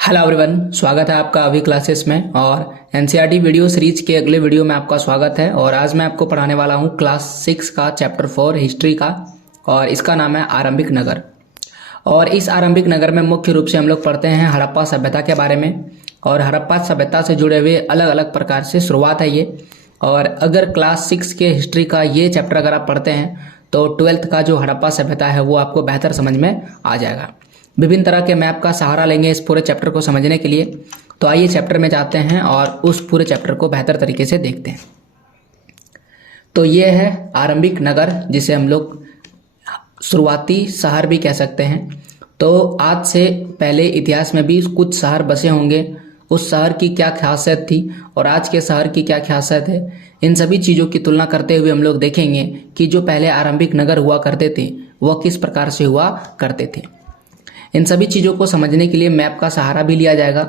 Hello everyone, स्वागत है आपका अभी क्लासेस में। और एनसीईआरटी वीडियो सीरीज के अगले वीडियो में आपका स्वागत है। और आज मैं आपको पढ़ाने वाला हूँ क्लास 6 का चैप्टर 4 हिस्ट्री का, और इसका नाम है आरंभिक नगर। और इस आरंभिक नगर में मुख्य रूप से हम लोग पढ़ते हैं हड़प्पा सभ्यता के बारे में। और हड़प्पा सभ्यता से जुड़े हुए अलग अलग प्रकार से शुरुआत है ये। और अगर क्लास 6 के हिस्ट्री का ये चैप्टर अगर आप पढ़ते हैं तो 12th का जो हड़प्पा सभ्यता है वो आपको बेहतर समझ में आ जाएगा। विभिन्न तरह के मैप का सहारा लेंगे इस पूरे चैप्टर को समझने के लिए। तो आइए चैप्टर में जाते हैं और उस पूरे चैप्टर को बेहतर तरीके से देखते हैं। तो ये है आरंभिक नगर, जिसे हम लोग शुरुआती शहर भी कह सकते हैं। तो आज से पहले इतिहास में भी कुछ शहर बसे होंगे, उस शहर की क्या खासियत थी और आज के शहर की क्या खासियत है, इन सभी चीज़ों की तुलना करते हुए हम लोग देखेंगे कि जो पहले आरंभिक नगर हुआ करते थे वह किस प्रकार से हुआ करते थे। इन सभी चीज़ों को समझने के लिए मैप का सहारा भी लिया जाएगा।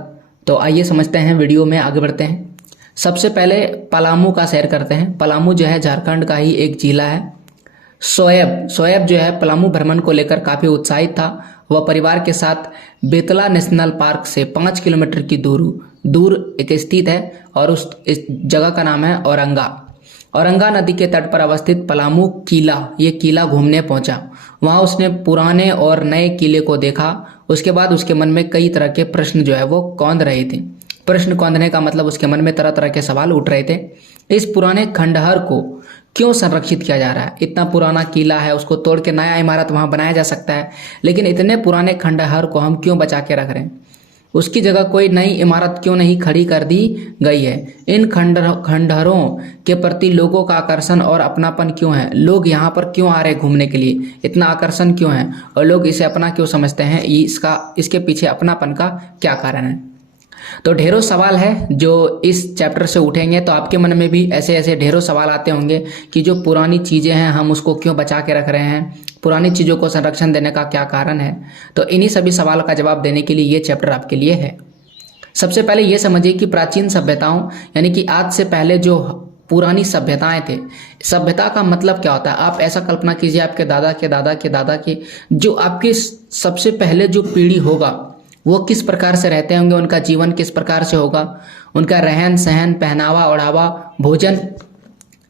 तो आइए समझते हैं, वीडियो में आगे बढ़ते हैं। सबसे पहले पलामू का सैर करते हैं। पलामू जो है झारखंड का ही एक जिला है। शोएब जो है पलामू भ्रमण को लेकर काफ़ी उत्साहित था। वह परिवार के साथ बेतला नेशनल पार्क से 5 किलोमीटर की दूर एक स्थित है, और इस जगह का नाम है औरंगा नदी के तट पर अवस्थित पलामू किला, ये किला घूमने पहुंचा। वहां उसने पुराने और नए किले को देखा। उसके बाद उसके मन में कई तरह के प्रश्न जो है वो कौंध रहे थे। प्रश्न कौंधने का मतलब उसके मन में तरह तरह के सवाल उठ रहे थे। इस पुराने खंडहर को क्यों संरक्षित किया जा रहा है? इतना पुराना किला है, उसको तोड़ के नया इमारत वहां बनाया जा सकता है, लेकिन इतने पुराने खंडहर को हम क्यों बचा के रख रहे हैं? उसकी जगह कोई नई इमारत क्यों नहीं खड़ी कर दी गई है? इन खंडहरों के प्रति लोगों का आकर्षण और अपनापन क्यों है? लोग यहाँ पर क्यों आ रहे घूमने के लिए? इतना आकर्षण क्यों है और लोग इसे अपना क्यों समझते हैं? इसके पीछे अपनापन का क्या कारण है? तो ढेरों सवाल है जो इस चैप्टर से उठेंगे। तो आपके मन में भी ऐसे ऐसे ढेरों सवाल आते होंगे कि जो पुरानी चीज़ें हैं हम उसको क्यों बचा के रख रहे हैं, पुरानी चीज़ों को संरक्षण देने का क्या कारण है। तो इन्हीं सभी सवालों का जवाब देने के लिए ये चैप्टर आपके लिए है। सबसे पहले ये समझिए कि प्राचीन सभ्यताओं यानी कि आज से पहले जो पुरानी सभ्यताएं थे, सभ्यता का मतलब क्या होता है? आप ऐसा कल्पना कीजिए, आपके दादा के दादा के दादा के जो आपके सबसे पहले जो पीढ़ी होगा वो किस प्रकार से रहते होंगे, उनका जीवन किस प्रकार से होगा, उनका रहन सहन, पहनावा ओढ़ावा, भोजन।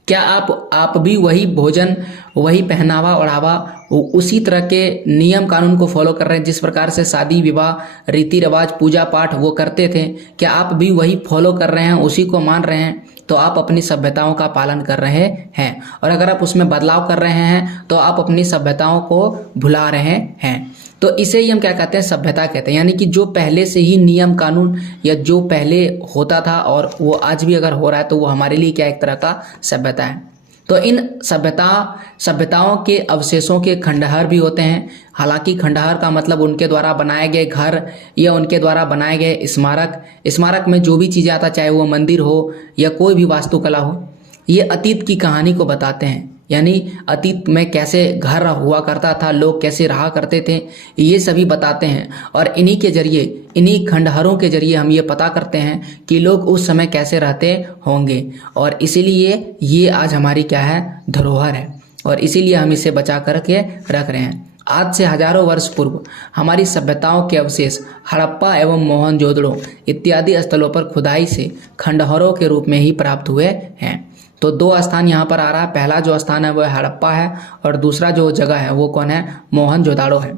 क्या आप भी वही भोजन, वही पहनावा ओढ़ावा, उसी तरह के नियम कानून को फॉलो कर रहे हैं जिस प्रकार से शादी विवाह, रीति रिवाज, पूजा पाठ वो करते थे? क्या आप भी वही फॉलो कर रहे हैं, उसी को मान रहे हैं? तो आप अपनी सभ्यताओं का पालन कर रहे हैं। और अगर आप उसमें बदलाव कर रहे हैं तो आप अपनी सभ्यताओं को भुला रहे हैं। तो इसे ही हम क्या कहते हैं? सभ्यता कहते हैं। यानी कि जो पहले से ही नियम कानून या जो पहले होता था और वो आज भी अगर हो रहा है तो वो हमारे लिए क्या एक तरह का सभ्यता है। तो इन सभ्यताओं के अवशेषों के खंडहर भी होते हैं। हालांकि खंडहर का मतलब उनके द्वारा बनाए गए घर या उनके द्वारा बनाए गए स्मारक में जो भी चीज़ें आता, चाहे वो मंदिर हो या कोई भी वास्तुकला हो, ये अतीत की कहानी को बताते हैं। यानी अतीत में कैसे घर हुआ करता था, लोग कैसे रहा करते थे, ये सभी बताते हैं। और इन्हीं के जरिए, इन्हीं खंडहरों के जरिए हम ये पता करते हैं कि लोग उस समय कैसे रहते होंगे। और इसीलिए ये आज हमारी क्या है? धरोहर है, और इसीलिए हम इसे बचा करके रख रहे हैं। आज से हजारों वर्ष पूर्व हमारी सभ्यताओं के अवशेष हड़प्पा एवं मोहनजोदड़ो इत्यादि स्थलों पर खुदाई से खंडहरों के रूप में ही प्राप्त हुए हैं। तो दो स्थान यहाँ पर आ रहा है। पहला जो स्थान है वो हड़प्पा है, और दूसरा जो जगह है वो कौन है? मोहनजोदड़ो है।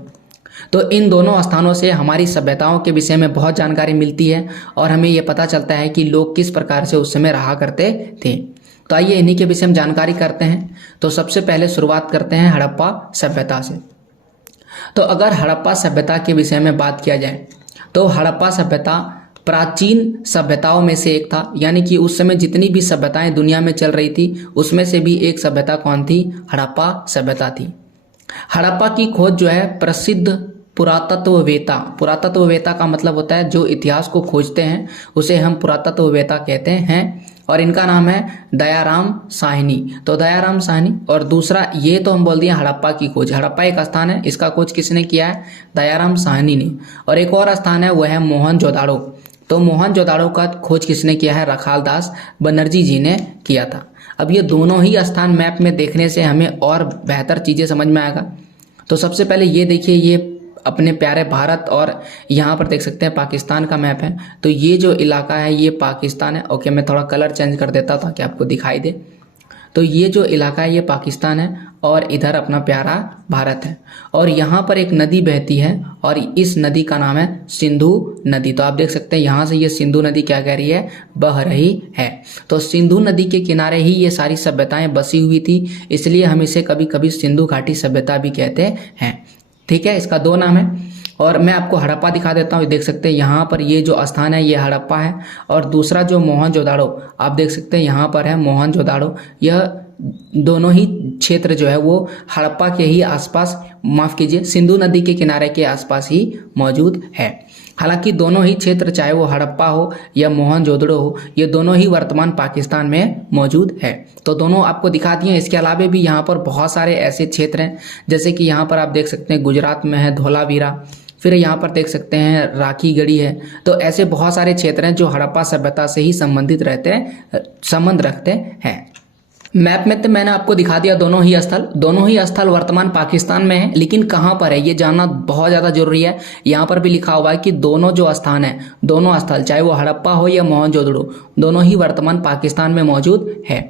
तो इन दोनों स्थानों से हमारी सभ्यताओं के विषय में बहुत जानकारी मिलती है, और हमें ये पता चलता है कि लोग किस प्रकार से उस समय रहा करते थे। तो आइए इन्हीं के विषय में जानकारी करते हैं। तो सबसे पहले शुरुआत करते हैं हड़प्पा सभ्यता से। तो अगर हड़प्पा सभ्यता के विषय में बात किया जाए तो हड़प्पा सभ्यता प्राचीन सभ्यताओं में से एक था। यानी कि उस समय जितनी भी सभ्यताएं दुनिया में चल रही थी उसमें से भी एक सभ्यता कौन थी? हड़प्पा सभ्यता थी। हड़प्पा की खोज जो है प्रसिद्ध पुरातत्ववेता का मतलब होता है जो इतिहास को खोजते हैं, उसे हम पुरातत्ववेता कहते हैं। और इनका नाम है दयाराम साहनी। तो दयाराम साहनी, और दूसरा ये तो हम बोल दिए हड़प्पा की खोज। हड़प्पा एक स्थान है, इसका खोज किसने किया है? दयाराम साहनी ने। और एक और स्थान है वह है मोहनजोदड़ो। तो मोहनजोदड़ो का खोज किसने किया है? रखालदास बनर्जी जी ने किया था। अब ये दोनों ही स्थान मैप में देखने से हमें और बेहतर चीज़ें समझ में आएगा। तो सबसे पहले ये देखिए, ये अपने प्यारे भारत और यहाँ पर देख सकते हैं पाकिस्तान का मैप है। तो ये जो इलाका है ये पाकिस्तान है। ओके, मैं थोड़ा कलर चेंज कर देता हूँ ताकि आपको दिखाई दे। तो ये जो इलाका है ये पाकिस्तान है और इधर अपना प्यारा भारत है। और यहाँ पर एक नदी बहती है और इस नदी का नाम है सिंधु नदी। तो आप देख सकते हैं यहाँ से ये सिंधु नदी क्या कह रही है, बह रही है। तो सिंधु नदी के किनारे ही ये सारी सभ्यताएं बसी हुई थी, इसलिए हम इसे कभी कभी सिंधु घाटी सभ्यता भी कहते हैं। ठीक है, इसका दो नाम है। और मैं आपको हड़प्पा दिखा देता हूँ। देख सकते हैं यहाँ पर ये जो स्थान है ये हड़प्पा है। और दूसरा जो मोहनजोदाड़ो आप देख सकते हैं यहाँ पर है मोहनजोदाड़ो। यह दोनों ही क्षेत्र जो है वो हड़प्पा के ही आसपास, माफ कीजिए, सिंधु नदी के किनारे के आसपास ही मौजूद है। हालांकि दोनों ही क्षेत्र, चाहे वो हड़प्पा हो या मोहनजोदड़ो हो, ये दोनों ही वर्तमान पाकिस्तान में मौजूद है। तो दोनों आपको दिखा दिए। इसके अलावा भी यहाँ पर बहुत सारे ऐसे क्षेत्र हैं, जैसे कि यहाँ पर आप देख सकते हैं गुजरात में है धोलावीरा, फिर यहाँ पर देख सकते हैं राखी गढ़ी है। तो ऐसे बहुत सारे क्षेत्र हैं जो हड़प्पा सभ्यता से ही संबंधित संबंध रखते हैं। मैप में तो मैंने आपको दिखा दिया दोनों ही स्थल वर्तमान पाकिस्तान में है, लेकिन कहाँ पर है ये जानना बहुत ज़्यादा जरूरी है। यहाँ पर भी लिखा हुआ है कि दोनों जो स्थान है, दोनों स्थल चाहे वो हड़प्पा हो या मोहनजोदड़ो, दोनों ही वर्तमान पाकिस्तान में मौजूद है।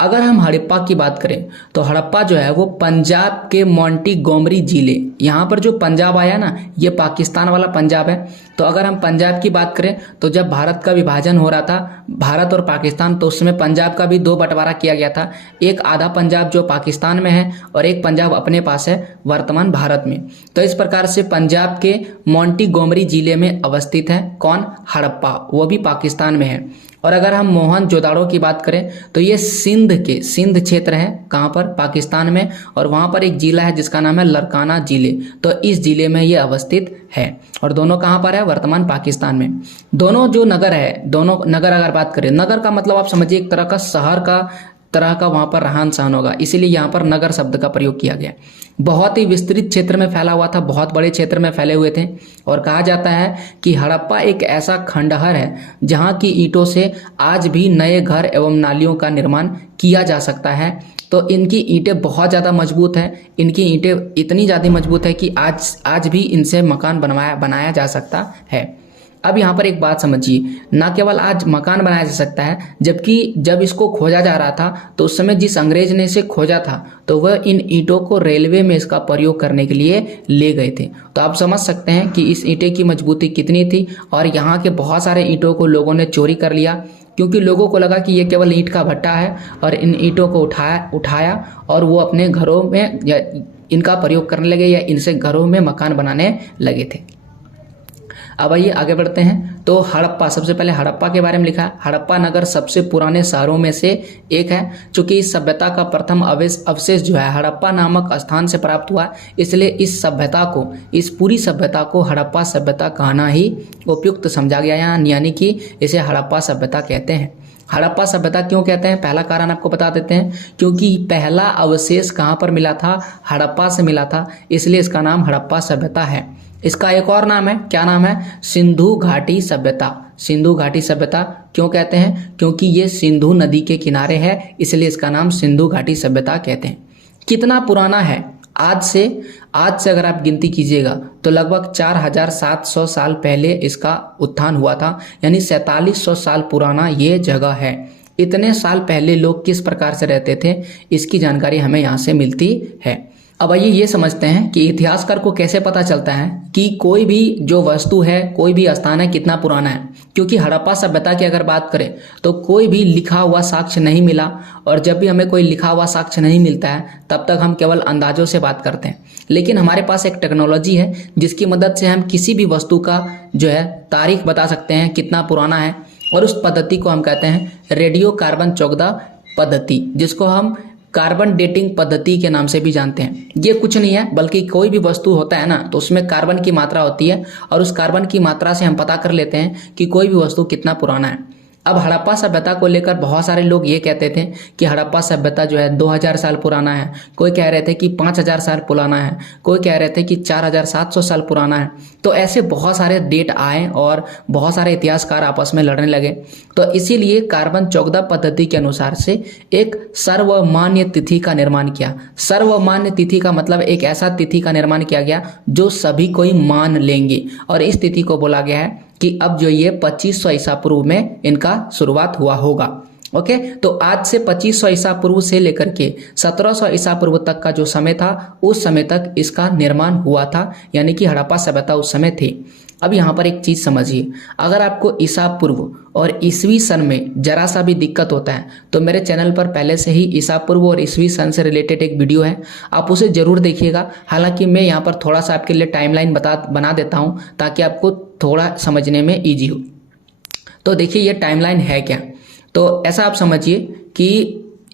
अगर हम हड़प्पा की बात करें तो हड़प्पा जो है वो पंजाब के मोंटीगोमरी जिले, यहाँ पर जो पंजाब आया ना ये पाकिस्तान वाला पंजाब है। तो अगर हम पंजाब की बात करें तो जब भारत का विभाजन हो रहा था, भारत और पाकिस्तान, तो उसमें पंजाब का भी दो बंटवारा किया गया था। एक आधा पंजाब जो पाकिस्तान में है और एक पंजाब अपने पास है वर्तमान भारत में। तो इस प्रकार से पंजाब के मोंटीगोमरी जिले में अवस्थित है कौन, हड़प्पा, वो भी पाकिस्तान में है। और अगर हम मोहनजोदाड़ो की बात करें तो ये सिंध क्षेत्र है, कहाँ पर, पाकिस्तान में। और वहाँ पर एक जिला है जिसका नाम है लरकाना जिले। तो इस जिले में ये अवस्थित है और दोनों कहाँ पर है, वर्तमान पाकिस्तान में। दोनों जो नगर है, दोनों नगर अगर बात करें, नगर का मतलब आप समझिए एक तरह का शहर का तरह का वहाँ पर रहन सहन होगा, इसीलिए यहाँ पर नगर शब्द का प्रयोग किया गया। बहुत ही विस्तृत क्षेत्र में फैला हुआ था, बहुत बड़े क्षेत्र में फैले हुए थे। और कहा जाता है कि हड़प्पा एक ऐसा खंडहर है जहाँ की ईंटों से आज भी नए घर एवं नालियों का निर्माण किया जा सकता है। तो इनकी ईंटें बहुत ज़्यादा मजबूत है, इनकी ईंटें इतनी ज़्यादा मजबूत है कि आज भी इनसे मकान बनाया जा सकता है। अब यहाँ पर एक बात समझिए, ना केवल आज मकान बनाया जा सकता है, जबकि जब इसको खोजा जा रहा था तो उस समय जिस अंग्रेज ने इसे खोजा था तो वह इन ईंटों को रेलवे में इसका प्रयोग करने के लिए ले गए थे। तो आप समझ सकते हैं कि इस ईंटे की मजबूती कितनी थी। और यहाँ के बहुत सारे ईंटों को लोगों ने चोरी कर लिया, क्योंकि लोगों को लगा कि ये केवल ईंट का भट्टा है, और इन ईंटों को उठाया और वो अपने घरों में या इनका प्रयोग करने लगे या इनसे घरों में मकान बनाने लगे थे। अब आइए आगे बढ़ते हैं। तो हड़प्पा, सबसे पहले हड़प्पा के बारे में लिखा है। हड़प्पा नगर सबसे पुराने शहरों में से एक है। चूंकि इस सभ्यता का प्रथम अवशेष जो है हड़प्पा नामक स्थान से प्राप्त हुआ, इसलिए इस पूरी सभ्यता को हड़प्पा सभ्यता कहना ही उपयुक्त समझा गया, यानी कि इसे हड़प्पा सभ्यता कहते हैं। हड़प्पा सभ्यता क्यों कहते हैं, पहला कारण आपको बता देते हैं। क्योंकि पहला अवशेष कहाँ पर मिला था, हड़प्पा से मिला था, इसलिए इसका नाम हड़प्पा सभ्यता है। इसका एक और नाम है, क्या नाम है, सिंधु घाटी सभ्यता। सिंधु घाटी सभ्यता क्यों कहते हैं, क्योंकि ये सिंधु नदी के किनारे है, इसलिए इसका नाम सिंधु घाटी सभ्यता कहते हैं। कितना पुराना है, आज से अगर आप गिनती कीजिएगा तो लगभग 4700 साल पहले इसका उत्थान हुआ था, यानी 4700 साल पुराना ये जगह है। इतने साल पहले लोग किस प्रकार से रहते थे, इसकी जानकारी हमें यहाँ से मिलती है। अब आइए ये समझते हैं कि इतिहासकार को कैसे पता चलता है कि कोई भी जो वस्तु है, कोई भी स्थान है, कितना पुराना है। क्योंकि हड़प्पा सभ्यता की अगर बात करें तो कोई भी लिखा हुआ साक्ष्य नहीं मिला, और जब भी हमें कोई लिखा हुआ साक्ष्य नहीं मिलता है तब तक हम केवल अंदाजों से बात करते हैं। लेकिन हमारे पास एक टेक्नोलॉजी है जिसकी मदद से हम किसी भी वस्तु का जो है तारीख बता सकते हैं, कितना पुराना है, और उस पद्धति को हम कहते हैं रेडियो कार्बन 14 पद्धति, जिसको हम कार्बन डेटिंग पद्धति के नाम से भी जानते हैं। ये कुछ नहीं है, बल्कि कोई भी वस्तु होता है ना तो उसमें कार्बन की मात्रा होती है, और उस कार्बन की मात्रा से हम पता कर लेते हैं कि कोई भी वस्तु कितना पुराना है। अब हड़प्पा सभ्यता को लेकर बहुत सारे लोग ये कहते थे कि हड़प्पा सभ्यता जो है 2000 साल पुराना है, कोई कह रहे थे कि 5000 साल पुराना है, कोई कह रहे थे कि 4700 साल पुराना है। तो ऐसे बहुत सारे डेट आए और बहुत सारे इतिहासकार आपस में लड़ने लगे। तो इसीलिए कार्बन 14 पद्धति के अनुसार से एक सर्वमान्य तिथि का निर्माण किया। सर्वमान्य तिथि का मतलब एक ऐसा तिथि का निर्माण किया गया जो सभी कोई मान लेंगे, और इस तिथि को बोला गया है कि अब जो ये 2500 ईसा पूर्व में इनका शुरुआत हुआ होगा। ओके, तो आज से 2500 ईसा पूर्व से लेकर के 1700 ईसा पूर्व तक का जो समय था, उस समय तक इसका निर्माण हुआ था, यानी कि हड़प्पा सभ्यता उस समय थी। अब यहाँ पर एक चीज समझिए, अगर आपको ईसा पूर्व और ईसवी सन में जरा सा भी दिक्कत होता है तो मेरे चैनल पर पहले से ही ईसा पूर्व और ईसवी सन से रिलेटेड एक वीडियो है, आप उसे जरूर देखिएगा। हालांकि मैं यहाँ पर थोड़ा सा आपके लिए टाइमलाइन बना देता हूँ ताकि आपको थोड़ा समझने में ईजी हो। तो देखिए ये टाइमलाइन है क्या। तो ऐसा आप समझिए कि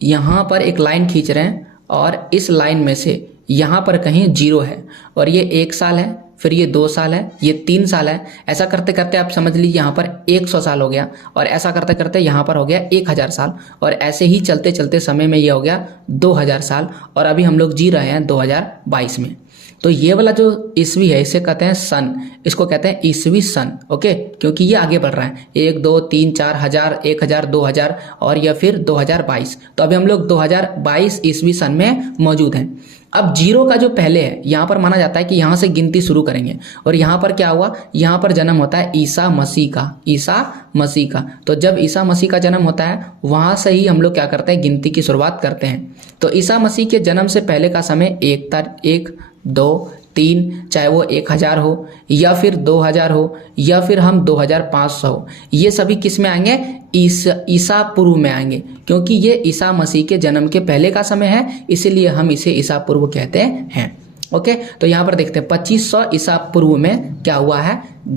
यहाँ पर एक लाइन खींच रहे हैं और इस लाइन में से यहाँ पर कहीं 0 है, और ये 1 साल है, फिर ये 2 साल है, ये 3 साल है। ऐसा करते करते आप समझ लीजिए यहाँ पर 100 साल हो गया, और ऐसा करते करते यहाँ पर हो गया 1000 साल, और ऐसे ही चलते चलते समय में ये हो गया 2000 साल, और अभी हम लोग जी रहे हैं 2022 में। तो ये वाला जो ईस्वी है इसे कहते हैं सन, इसको कहते हैं ईस्वी सन। ओके, क्योंकि ये आगे बढ़ रहा है 1 2 3 4 1000 1000 2000 और या फिर 2022। तो अभी हम लोग 2022 ईस्वी सन में मौजूद हैं। अब 0 का जो पहले है यहाँ पर माना जाता है कि यहाँ से गिनती शुरू करेंगे, और यहाँ पर क्या हुआ, यहाँ पर जन्म होता है ईसा मसीह का, ईसा मसीह का। तो जब ईसा मसीह का जन्म होता है वहाँ से ही हम लोग क्या करते हैं, गिनती की शुरुआत करते हैं। तो ईसा मसीह के जन्म से पहले का समय 1 2 3, चाहे वो 1000 हो या फिर 2000 हो या फिर हम 2500 हो, ये सभी किस में आएंगे, ईसा पूर्व में आएंगे, क्योंकि ये ईसा मसीह के जन्म के पहले का समय है, इसीलिए हम इसे ईसा पूर्व कहते हैं। ओके, तो यहाँ पर देखते हैं 2500 ईसा पूर्व में क्या हुआ है,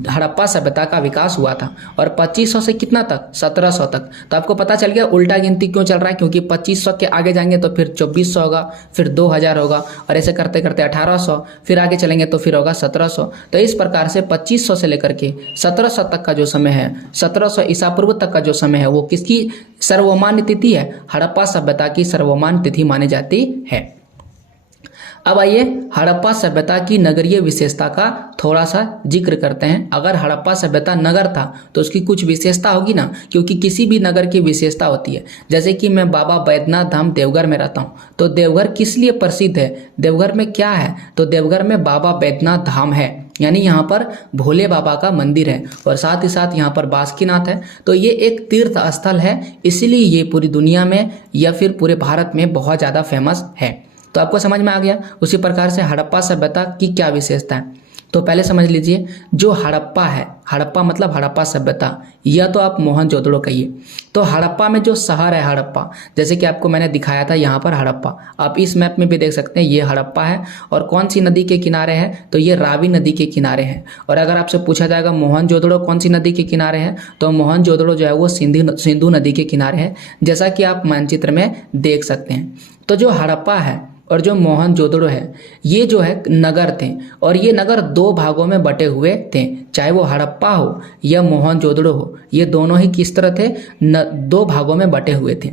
हड़प्पा सभ्यता का विकास हुआ था। और 2500 से कितना तक, 1700 तक। तो आपको पता चल गया उल्टा गिनती क्यों चल रहा है, क्योंकि 2500 के आगे जाएंगे तो फिर 2400 होगा, फिर 2000 होगा, और ऐसे करते करते 1800, फिर आगे चलेंगे तो फिर होगा 1700। तो इस प्रकार से 2500 से लेकर के 1700 तक का जो समय है, 1700 ईसा पूर्व तक का जो समय है, वो किसकी सर्वमान्य तिथि है, हड़प्पा सभ्यता की सर्वमान्य तिथि मानी जाती है। अब आइए हड़प्पा सभ्यता की नगरीय विशेषता का थोड़ा सा जिक्र करते हैं। अगर हड़प्पा सभ्यता नगर था तो उसकी कुछ विशेषता होगी ना, क्योंकि किसी भी नगर की विशेषता होती है। जैसे कि मैं बाबा बैद्यनाथ धाम देवघर में रहता हूँ, तो देवघर किस लिए प्रसिद्ध है, देवघर में क्या है, तो देवघर में बाबा बैद्यनाथ धाम है, यानी यहाँ पर भोले बाबा का मंदिर है, और साथ ही साथ यहाँ पर बासुकीनाथ है। तो ये एक तीर्थ स्थल है, इसीलिए ये पूरी दुनिया में या फिर पूरे भारत में बहुत ज़्यादा फेमस है। तो आपको समझ में आ गया। उसी प्रकार से हड़प्पा सभ्यता की क्या विशेषता है, तो पहले समझ लीजिए जो हड़प्पा है, हड़प्पा मतलब हड़प्पा सभ्यता, या तो आप मोहनजोदड़ो कहिए। तो हड़प्पा में जो शहर है हड़प्पा, जैसे कि आपको मैंने दिखाया था यहाँ पर हड़प्पा, आप इस मैप में भी देख सकते हैं, ये हड़प्पा है। और कौन सी नदी के किनारे है, तो ये रावी नदी के किनारे है। और अगर आपसे पूछा जाएगा मोहनजोदड़ो कौन सी नदी के किनारे है, तो मोहनजोदड़ो जो है वो सिंधु नदी के किनारे है, जैसा कि आप मानचित्र में देख सकते हैं। तो जो हड़प्पा है और जो मोहनजोदड़ो है, ये जो है नगर थे, और ये नगर 2 भागों में बटे हुए थे। चाहे वो हड़प्पा हो या मोहनजोदड़ो हो, ये दोनों ही किस तरह थे, 2 भागों में बटे हुए थे।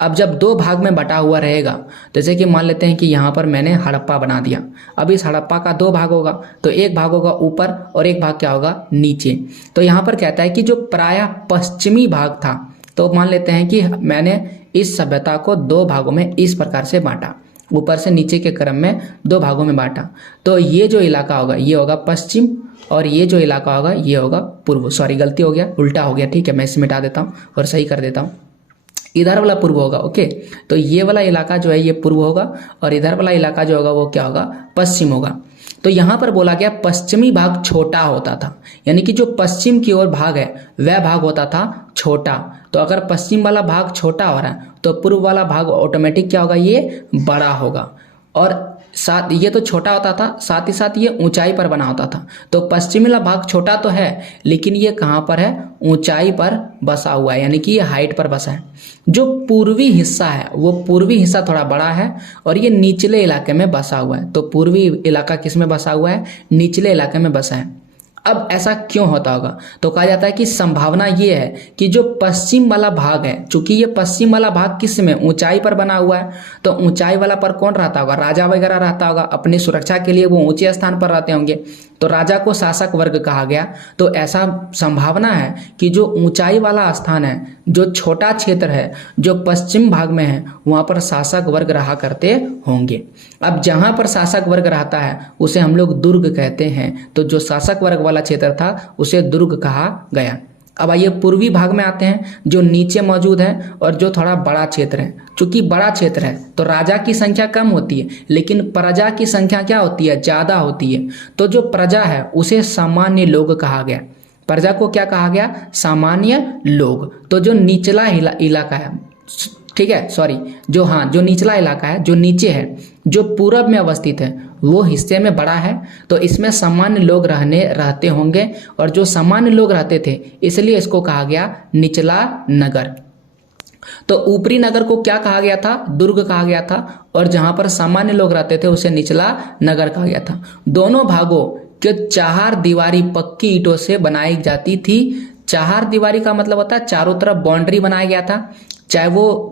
अब जब 2 भाग में बटा हुआ रहेगा, जैसे कि मान लेते हैं कि यहाँ पर मैंने हड़प्पा बना दिया, अब इस हड़प्पा का 2 भाग होगा, तो एक भाग होगा ऊपर और एक भाग क्या होगा, नीचे। तो यहाँ पर कहता है कि जो प्रायः पश्चिमी भाग था, तो मान लेते हैं कि मैंने इस सभ्यता को 2 भागों में इस प्रकार से बांटा, ऊपर से नीचे के क्रम में 2 भागों में बांटा। तो ये जो इलाका होगा ये होगा पश्चिम, और ये जो इलाका होगा ये होगा पूर्व। सॉरी, गलती हो गया, उल्टा हो गया, ठीक है, मैं इसे मिटा देता हूँ और सही कर देता हूँ। इधर वाला पूर्व होगा। ओके, तो ये वाला इलाका जो है ये पूर्व होगा, और इधर वाला इलाका जो होगा वो क्या होगा, पश्चिम होगा। तो यहाँ पर बोला गया पश्चिमी भाग छोटा होता था, यानी कि जो पश्चिम की ओर भाग है वह भाग होता था छोटा। तो अगर पश्चिम वाला भाग छोटा हो रहा है तो पूर्व वाला भाग ऑटोमेटिक क्या होगा, ये बड़ा होगा। और साथ ये तो छोटा होता था, साथ ही साथ ये ऊंचाई पर बना होता था। तो पश्चिमी वाला भाग छोटा तो है, लेकिन ये कहाँ पर है, ऊंचाई पर बसा हुआ है, यानी कि ये हाइट पर बसा है। जो पूर्वी हिस्सा है वो पूर्वी हिस्सा थोड़ा बड़ा है, और ये निचले इलाके में बसा हुआ है। तो पूर्वी इलाका किस में बसा हुआ है, निचले इलाके में बसा है। अब ऐसा क्यों होता होगा? तो कहा जाता है कि संभावना ये है कि जो पश्चिम वाला भाग है, चूंकि ये पश्चिम वाला भाग किस में ऊंचाई पर बना हुआ है, तो ऊंचाई वाला पर कौन रहता होगा? राजा वगैरह रहता होगा। अपनी सुरक्षा के लिए वो ऊंचे स्थान पर रहते होंगे, तो राजा को शासक वर्ग कहा गया। तो ऐसा संभावना है कि जो ऊंचाई वाला स्थान है, जो छोटा क्षेत्र है, जो पश्चिम भाग में है, वहां पर शासक वर्ग रहा करते होंगे। अब जहां पर शासक वर्ग रहता है उसे हम लोग दुर्ग कहते हैं। तो जो शासक वर्ग वाला क्षेत्र था उसे दुर्ग कहा गया। अब आइए पूर्वी भाग में आते हैं, जो नीचे मौजूद है और जो थोड़ा बड़ा क्षेत्र है। चूंकि बड़ा क्षेत्र है तो राजा की संख्या कम होती है, लेकिन प्रजा की संख्या क्या होती है? ज्यादा होती है। तो जो प्रजा है उसे सामान्य लोग कहा गया। प्रजा को क्या कहा गया? सामान्य लोग। तो जो निचला इलाका है, ठीक है, सॉरी, जो निचला इलाका है, जो नीचे है, जो पूरब में अवस्थित है, वो हिस्से में बड़ा है, तो इसमें सामान्य लोग रहते होंगे। और जो सामान्य लोग रहते थे इसलिए इसको कहा गया निचला नगर। तो ऊपरी नगर को क्या कहा गया था? दुर्ग कहा गया था। और जहां पर सामान्य लोग रहते थे उसे निचला नगर कहा गया था। दोनों भागों के 4 दीवारी पक्की ईंटों से बनाई जाती थी। 4 दीवारी का मतलब होता है चारों तरफ बाउंड्री बनाया गया था, चाहे वो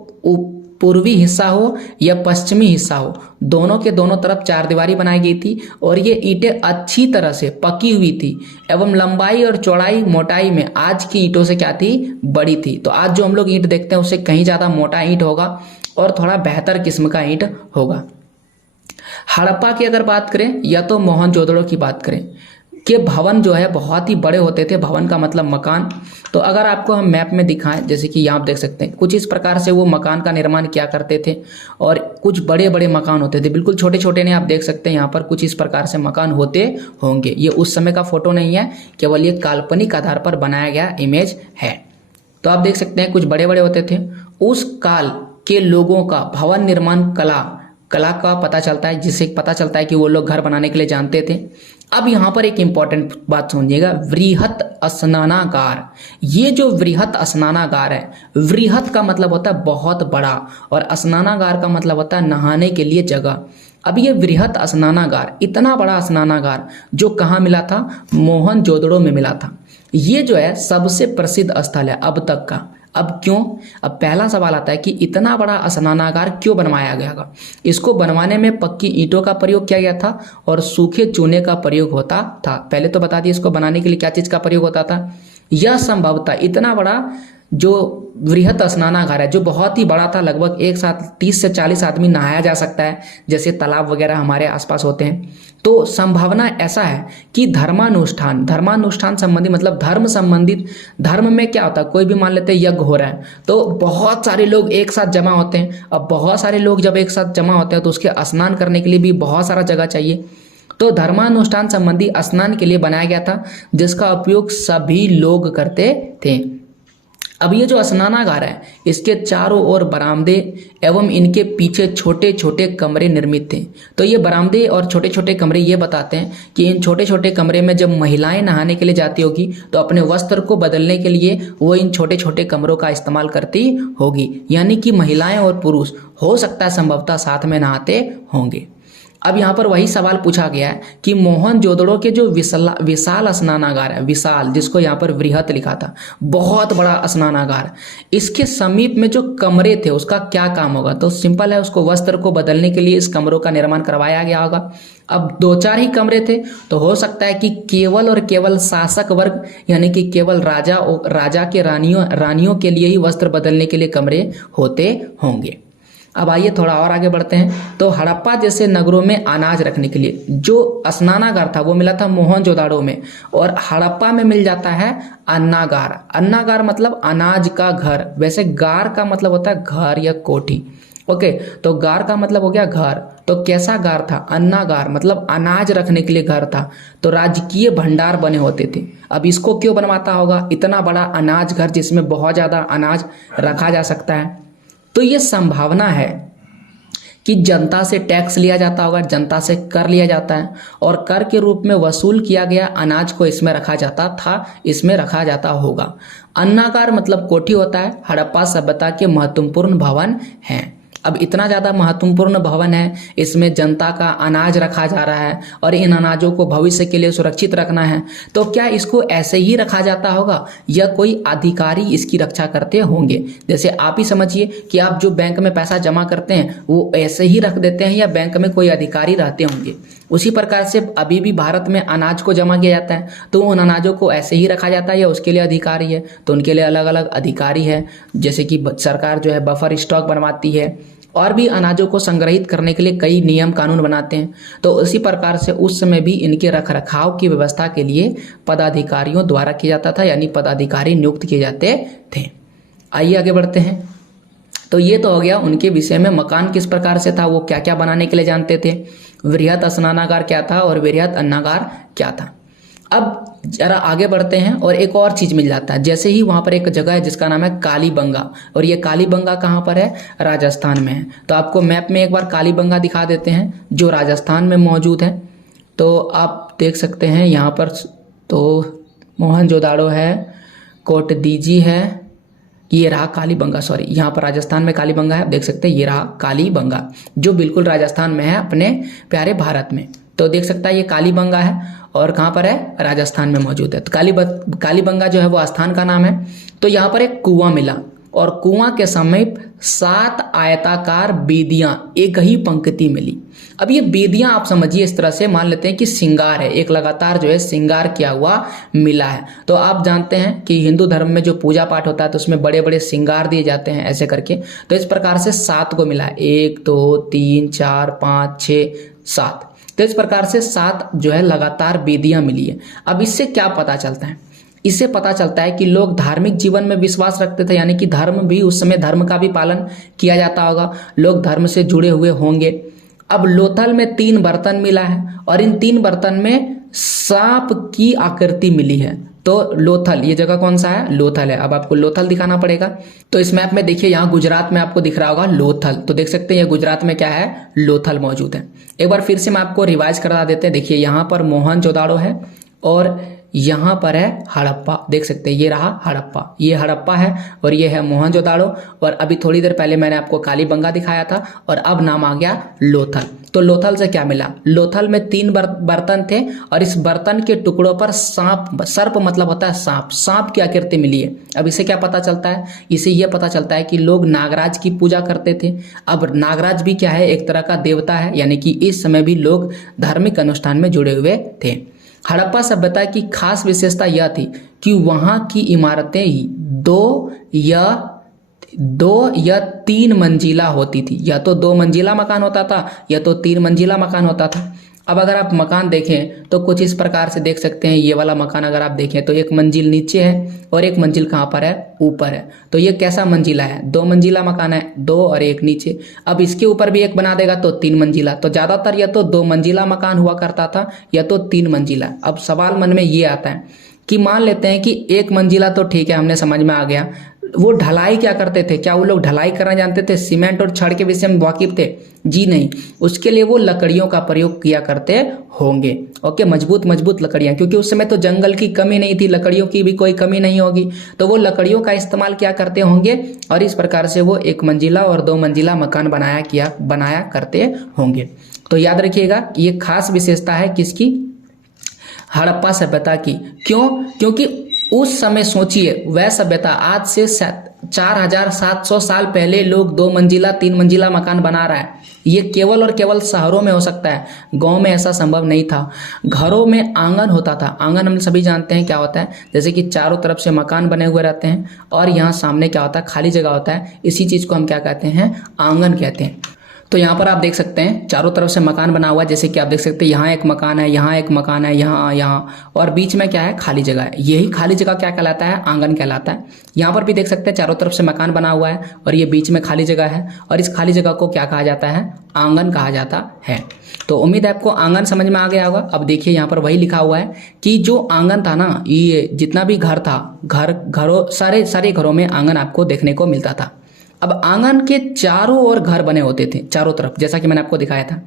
पूर्वी हिस्सा हो या पश्चिमी हिस्सा हो, दोनों के दोनों तरफ 4 दीवारी बनाई गई थी। और ये ईंटें अच्छी तरह से पकी हुई थी एवं लंबाई और चौड़ाई मोटाई में आज की ईंटों से क्या थी? बड़ी थी। तो आज जो हम लोग ईंट देखते हैं उससे कहीं ज्यादा मोटा ईंट होगा और थोड़ा बेहतर किस्म का ईंट होगा। हड़प्पा की अगर बात करें या तो मोहनजोदड़ो की बात करें, के भवन जो है बहुत ही बड़े होते थे। भवन का मतलब मकान। तो अगर आपको हम मैप में दिखाएं, जैसे कि यहाँ आप देख सकते हैं, कुछ इस प्रकार से वो मकान का निर्माण किया करते थे। और कुछ बड़े बड़े मकान होते थे, बिल्कुल छोटे छोटे नहीं। आप देख सकते हैं यहाँ पर कुछ इस प्रकार से मकान होते होंगे। ये उस समय का फोटो नहीं है, केवल ये काल्पनिक आधार पर बनाया गया इमेज है। तो आप देख सकते हैं कुछ बड़े बड़े होते थे। उस काल के लोगों का भवन निर्माण कला का पता चलता है, जिससे पता चलता है कि वो लोग घर बनाने के लिए जानते थे। अब यहाँ पर एक इंपॉर्टेंट बात समझिएगा, वृहत स्नानागार। ये जो वृहत स्नानागार है, वृहत का मतलब होता है बहुत बड़ा और स्नानागार का मतलब होता है नहाने के लिए जगह। अब ये वृहत स्नानागार, इतना बड़ा स्नानागार जो कहाँ मिला था? मोहनजोदड़ो में मिला था। ये जो है सबसे प्रसिद्ध स्थल है अब तक का। अब क्यों? अब पहला सवाल आता है कि इतना बड़ा स्नानागार क्यों बनवाया गया? इसको बनवाने में पक्की ईंटों का प्रयोग किया गया था और सूखे चूने का प्रयोग होता था। पहले तो बता दिए इसको बनाने के लिए क्या चीज का प्रयोग होता था। यह संभवतः इतना बड़ा जो वृहत स्नानागार है, जो बहुत ही बड़ा था, लगभग एक साथ 30 से 40 आदमी नहाया जा सकता है, जैसे तालाब वगैरह हमारे आसपास होते हैं। तो संभावना ऐसा है कि धर्मानुष्ठान संबंधी, मतलब धर्म संबंधित, धर्म में क्या होता है, कोई भी मान लेते हैं यज्ञ हो रहा है तो बहुत सारे लोग एक साथ जमा होते हैं। अब बहुत सारे लोग जब एक साथ जमा होते हैं तो उसके स्नान करने के लिए भी बहुत सारा जगह चाहिए। तो धर्मानुष्ठान संबंधी स्नान के लिए बनाया गया था, जिसका उपयोग सभी लोग करते थे। अब ये जो स्नानागार है, इसके चारों ओर बरामदे एवं इनके पीछे छोटे छोटे कमरे निर्मित थे। तो ये बरामदे और छोटे छोटे कमरे ये बताते हैं कि इन छोटे छोटे कमरे में जब महिलाएं नहाने के लिए जाती होगी तो अपने वस्त्र को बदलने के लिए वो इन छोटे छोटे कमरों का इस्तेमाल करती होगी। यानी कि महिलाएं और पुरुष हो सकता है संभवतः साथ में नहाते होंगे। अब यहाँ पर वही सवाल पूछा गया है कि मोहनजोदड़ो के जो विशाल स्नानागार है, विशाल जिसको यहाँ पर वृहत लिखा था, बहुत बड़ा स्नानागार, इसके समीप में जो कमरे थे उसका क्या काम होगा? तो सिंपल है, उसको वस्त्र को बदलने के लिए इस कमरों का निर्माण करवाया गया होगा। अब 2-4 ही कमरे थे तो हो सकता है कि केवल और केवल शासक वर्ग, यानी कि केवल राजा के रानियों के लिए ही वस्त्र बदलने के लिए कमरे होते होंगे। अब आइए थोड़ा और आगे बढ़ते हैं। तो हड़प्पा जैसे नगरों में अनाज रखने के लिए जो स्नानागार था वो मिला था मोहनजोदाड़ो में, और हड़प्पा में मिल जाता है अन्नागार। अन्नागार मतलब अनाज का घर। वैसे गार का मतलब होता है घर या कोठी। ओके, तो गार का मतलब हो गया घर। तो कैसा गार था? अन्नागार मतलब अनाज रखने के लिए घर था। तो राजकीय भंडार बने होते थे। अब इसको क्यों बनवाता होगा? इतना बड़ा अनाज घर जिसमें बहुत ज्यादा अनाज रखा जा सकता है। तो ये संभावना है कि जनता से टैक्स लिया जाता होगा, जनता से कर लिया जाता है और कर के रूप में वसूल किया गया अनाज को इसमें रखा जाता था, इसमें रखा जाता होगा। अन्नागार मतलब कोठी होता है। हड़प्पा सभ्यता के महत्वपूर्ण भवन हैं। अब इतना ज़्यादा महत्वपूर्ण भवन है, इसमें जनता का अनाज रखा जा रहा है और इन अनाजों को भविष्य के लिए सुरक्षित रखना है, तो क्या इसको ऐसे ही रखा जाता होगा या कोई अधिकारी इसकी रक्षा करते होंगे? जैसे आप ही समझिए कि आप जो बैंक में पैसा जमा करते हैं वो ऐसे ही रख देते हैं या बैंक में कोई अधिकारी रहते होंगे। उसी प्रकार से अभी भी भारत में अनाज को जमा किया जाता है, तो उन अनाजों को ऐसे ही रखा जाता है या उसके लिए अधिकारी है? तो उनके लिए अलग अलग अधिकारी है, जैसे कि सरकार जो है बफर स्टॉक बनवाती है और भी अनाजों को संग्रहित करने के लिए कई नियम कानून बनाते हैं। तो उसी प्रकार से उस समय भी इनके रख रखाव की व्यवस्था के लिए पदाधिकारियों द्वारा किया जाता था, यानी पदाधिकारी नियुक्त किए जाते थे। आइए आगे बढ़ते हैं। तो ये तो हो गया उनके विषय में, मकान किस प्रकार से था, वो क्या क्या बनाने के लिए जानते थे, वृहत स्नानागार क्या था और वृहत अन्नागार क्या था। अब जरा आगे बढ़ते हैं और एक और चीज मिल जाता है। जैसे ही वहां पर एक जगह है जिसका नाम है कालीबंगा, और ये कालीबंगा कहाँ पर है? राजस्थान में है। तो आपको मैप में एक बार कालीबंगा दिखा देते हैं जो राजस्थान में मौजूद है। तो आप देख सकते हैं यहाँ पर, तो मोहनजोदाड़ो है, कोटदीजी है, ये रहा कालीबंगा, सॉरी यहाँ पर राजस्थान में कालीबंगा है, आप देख सकते हैं ये रहा कालीबंगा जो बिल्कुल राजस्थान में है अपने प्यारे भारत में। तो देख सकता है ये कालीबंगा है और कहाँ पर है? राजस्थान में मौजूद है। तो कालीबंगा जो है वो स्थान का नाम है। तो यहाँ पर एक कुआं मिला और कुआं के समीप 7 आयताकार बेदियां एक ही पंक्ति मिली। अब ये बेदियां आप समझिए इस तरह से, मान लेते हैं कि श्रृंगार है, एक लगातार जो है श्रृंगार किया हुआ मिला है। तो आप जानते हैं कि हिंदू धर्म में जो पूजा पाठ होता है तो उसमें बड़े बड़े श्रृंगार दिए जाते हैं ऐसे करके। तो इस प्रकार से 7 को मिला है, 1 2 3 4 5 6 7। तो इस प्रकार से 7 जो है लगातार बेदियां मिली है। अब इससे क्या पता चलता है? इससे पता चलता है कि लोग धार्मिक जीवन में विश्वास रखते थे, यानी कि धर्म भी उस समय धर्म का भी पालन किया जाता होगा, लोग धर्म से जुड़े हुए होंगे। अब लोथल में 3 बर्तन मिला है और इन 3 बर्तन में सांप की आकृति मिली है। तो लोथल, ये जगह कौन सा है? लोथल है। अब आपको लोथल दिखाना पड़ेगा। तो इस मैप में देखिए यहाँ गुजरात में आपको दिख रहा होगा लोथल, तो देख सकते हैं ये गुजरात में क्या है? लोथल मौजूद है। एक बार फिर से मैं आपको रिवाइज करा देते हैं। देखिए यहाँ पर मोहनजोदाड़ो है और यहाँ पर है हड़प्पा, देख सकते हैं ये रहा हड़प्पा, ये हड़प्पा है और ये है मोहनजोदाड़ो। और अभी थोड़ी देर पहले मैंने आपको कालीबंगा दिखाया था और अब नाम आ गया लोथल। तो लोथल से क्या मिला? लोथल में 3 बर्तन थे और इस बर्तन के टुकड़ों पर सांप, सर्प मतलब होता है सांप, सांप की आकृति मिली है। अब इससे क्या पता चलता है? इससे यह पता चलता है कि लोग नागराज की पूजा करते थे। अब नागराज भी क्या है? एक तरह का देवता है, यानी कि इस समय भी लोग धार्मिक अनुष्ठान में जुड़े हुए थे। हड़प्पा सभ्यता की खास विशेषता यह थी कि वहां की इमारतें 2 या 3 मंजिला होती थी, या तो 2 मंजिला मकान होता था या तो 3 मंजिला मकान होता था। अब अगर आप मकान देखें तो कुछ इस प्रकार से देख सकते हैं। ये वाला मकान अगर आप देखें तो 1 मंजिल नीचे है और 1 मंजिल कहाँ पर है? ऊपर है। तो ये कैसा मंजिला है? 2 मंजिला मकान है, 2 और 1 नीचे। अब इसके ऊपर भी 1 बना देगा तो 3 मंजिला। तो ज्यादातर या तो 2 मंजिला मकान हुआ करता था या तो 3 मंजिला। अब सवाल मन में ये आता है कि मान लेते हैं कि 1 मंजिला तो ठीक है, हमने समझ में आ गया। वो ढलाई क्या करते थे? क्या वो लोग ढलाई करना जानते थे? सीमेंट और छड़ के विषय में वाकिफ थे? जी नहीं, उसके लिए वो लकड़ियों का प्रयोग किया करते होंगे। ओके, मजबूत लकड़ियां, क्योंकि उस समय तो जंगल की कमी नहीं थी, लकड़ियों की भी कोई कमी नहीं होगी, तो वो लकड़ियों का इस्तेमाल क्या करते होंगे और इस प्रकार से वो 1 मंजिला और 2 मंजिला मकान बनाया करते होंगे। तो याद रखिएगा ये खास विशेषता है किसकी? हड़प्पा सभ्यता की। क्यों? क्योंकि उस समय सोचिए वह सभ्यता आज से 4700 साल पहले लोग 2 मंजिला 3 मंजिला मकान बना रहा है। ये केवल और केवल शहरों में हो सकता है, गांव में ऐसा संभव नहीं था। घरों में आंगन होता था। आंगन हम सभी जानते हैं क्या होता है, जैसे कि चारों तरफ से मकान बने हुए रहते हैं और यहाँ सामने क्या होता है? खाली जगह होता है। इसी चीज को हम क्या कहते हैं? आंगन कहते हैं। तो यहाँ पर आप देख सकते हैं चारों तरफ से मकान बना हुआ है, जैसे कि आप देख सकते हैं यहाँ एक मकान है, यहाँ एक मकान है, यहाँ और बीच में क्या है? खाली जगह है। यही खाली जगह क्या कहलाता है? आंगन कहलाता है। यहाँ पर भी देख सकते हैं चारों तरफ से मकान बना हुआ है और ये बीच में खाली जगह है और इस खाली जगह को क्या कहा जाता है? आंगन कहा जाता है। तो उम्मीद है आपको आंगन समझ में आ गया होगा। अब देखिए यहाँ पर वही लिखा हुआ है कि जो आंगन था ना, ये जितना भी घर था, सारे घरों में आंगन आपको देखने को मिलता था। अब आंगन के चारों ओर घर बने होते थे, चारों तरफ, जैसा कि मैंने आपको दिखाया था।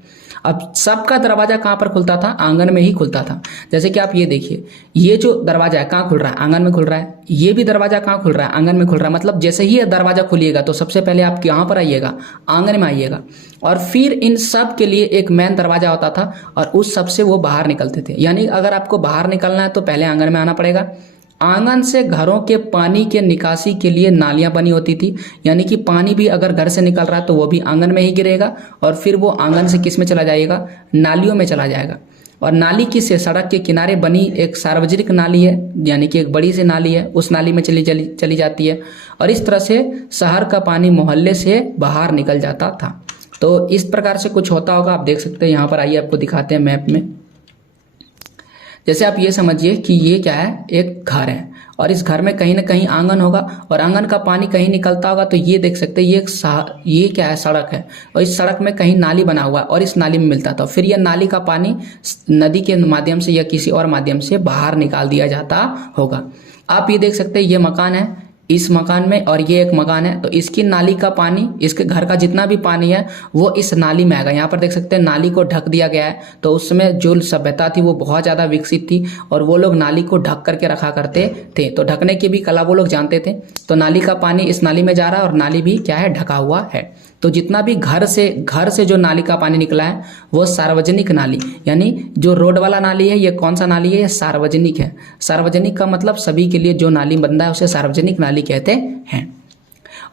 अब सबका दरवाजा कहाँ पर खुलता था? आंगन में ही खुलता था। जैसे कि आप ये देखिए, ये जो दरवाजा है कहाँ खुल रहा है? आंगन में खुल रहा है। ये भी दरवाजा कहाँ खुल रहा है? आंगन में खुल रहा है। मतलब जैसे ही ये दरवाजा खुलिएगा तो सबसे पहले आप यहाँ पर आइएगा, आंगन में आइएगा, और फिर इन सब के लिए एक मेन दरवाजा होता था और उस सब से वो बाहर निकलते थे। यानी अगर आपको बाहर निकलना है तो पहले आंगन में आना पड़ेगा। आंगन से घरों के पानी के निकासी के लिए नालियां बनी होती थी, यानी कि पानी भी अगर घर से निकल रहा है तो वो भी आंगन में ही गिरेगा और फिर वो आंगन से किस में चला जाएगा? नालियों में चला जाएगा। और नाली की से सड़क के किनारे बनी एक सार्वजनिक नाली है, यानी कि एक बड़ी सी नाली है, उस नाली में चली जाती है। और इस तरह से शहर का पानी मोहल्ले से बाहर निकल जाता था। तो इस प्रकार से कुछ होता होगा, आप देख सकते हैं। यहाँ पर आइए आपको दिखाते हैं मैप में। जैसे आप ये समझिए कि ये क्या है? एक घर है और इस घर में कहीं ना कहीं आंगन होगा और आंगन का पानी कहीं निकलता होगा। तो ये देख सकते हैं ये क्या है? सड़क है और इस सड़क में कहीं नाली बना हुआ है और इस नाली में मिलता था। फिर यह नाली का पानी नदी के माध्यम से या किसी और माध्यम से बाहर निकाल दिया जाता होगा। आप ये देख सकते हैं, ये मकान है, इस मकान में, और ये एक मकान है। तो इसकी नाली का पानी, इसके घर का जितना भी पानी है वो इस नाली में आएगा। यहाँ पर देख सकते हैं नाली को ढक दिया गया है। तो उस समय जो सभ्यता थी वो बहुत ज़्यादा विकसित थी और वो लोग नाली को ढक करके रखा करते थे। तो ढकने की भी कला वो लोग जानते थे। तो नाली का पानी इस नाली में जा रहा है और नाली भी क्या है? ढका हुआ है। तो जितना भी घर से जो नाली का पानी निकला है वो सार्वजनिक नाली, यानी जो रोड वाला नाली है, ये कौन सा नाली है? ये सार्वजनिक है। सार्वजनिक का मतलब सभी के लिए जो नाली बनता है उसे सार्वजनिक नाली कहते हैं।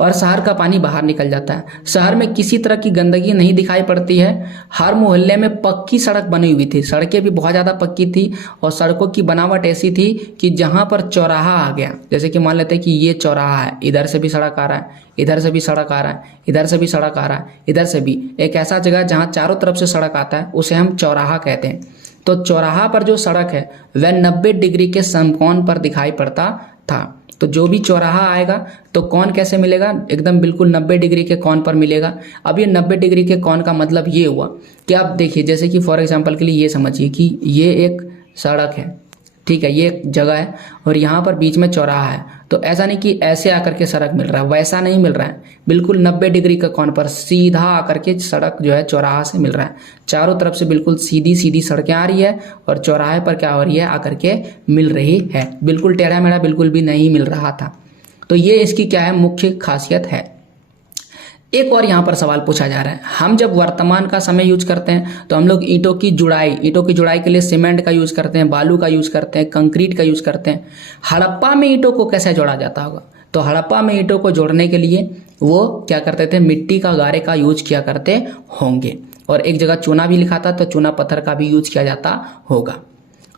और शहर का पानी बाहर निकल जाता है। शहर में किसी तरह की गंदगी नहीं दिखाई पड़ती है। हर मोहल्ले में पक्की सड़क बनी हुई थी, सड़कें भी बहुत ज़्यादा पक्की थी और सड़कों की बनावट ऐसी थी कि जहाँ पर चौराहा आ गया, जैसे कि मान लेते हैं कि ये चौराहा है, इधर से भी सड़क आ रहा है, इधर से भी सड़क आ रहा है, इधर से भी सड़क आ रहा है, इधर से भी, एक ऐसा जगह जहाँ चारों तरफ से सड़क आता है उसे हम चौराहा कहते हैं। तो चौराहा पर जो सड़क है वह 90 डिग्री के समकोण पर दिखाई पड़ता था। तो जो भी चौराहा आएगा तो कोण कैसे मिलेगा? एकदम बिल्कुल 90 डिग्री के कोण पर मिलेगा। अब ये 90 डिग्री के कोण का मतलब ये हुआ कि आप देखिए, जैसे कि फॉर एग्जांपल के लिए ये समझिए कि ये एक सड़क है, ठीक है, ये एक जगह है और यहाँ पर बीच में चौराहा है। तो ऐसा नहीं कि ऐसे आकर के सड़क मिल रहा है, वैसा नहीं मिल रहा है। बिल्कुल 90 डिग्री का कोण पर सीधा आकर के सड़क जो है चौराहा से मिल रहा है। चारों तरफ से बिल्कुल सीधी सीधी सड़कें आ रही है और चौराहे पर क्या हो रही है? आकर के मिल रही है। बिल्कुल टेढ़ा मेढ़ा बिल्कुल भी नहीं मिल रहा था। तो ये इसकी क्या है? मुख्य खासियत है। एक और यहाँ पर सवाल पूछा जा रहा है, हम जब वर्तमान का समय यूज करते हैं तो हम लोग ईंटों की जुड़ाई के लिए सीमेंट का यूज करते हैं, बालू का यूज करते हैं, कंक्रीट का यूज करते हैं। हड़प्पा में ईंटों को कैसे जोड़ा जाता होगा? तो हड़प्पा में ईंटों को जोड़ने के लिए वो क्या करते थे? मिट्टी का गारे का यूज किया करते होंगे और एक जगह चूना भी लिखा था तो चूना पत्थर का भी यूज किया जाता होगा।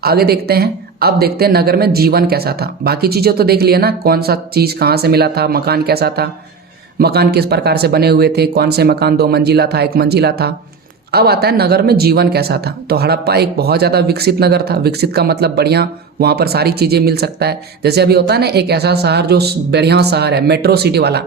आगे देखते हैं। अब देखते हैं नगर में जीवन कैसा था। बाकी चीज़ें तो देख लिया ना, कौन सा चीज़ कहाँ से मिला था, मकान कैसा था, मकान किस प्रकार से बने हुए थे, कौन से मकान 2 मंजिला था, 1 मंजिला था। अब आता है नगर में जीवन कैसा था। तो हड़प्पा एक बहुत ज़्यादा विकसित नगर था। विकसित का मतलब बढ़िया, वहाँ पर सारी चीज़ें मिल सकता है। जैसे अभी होता है ना एक ऐसा शहर जो बढ़िया शहर है, मेट्रो सिटी वाला,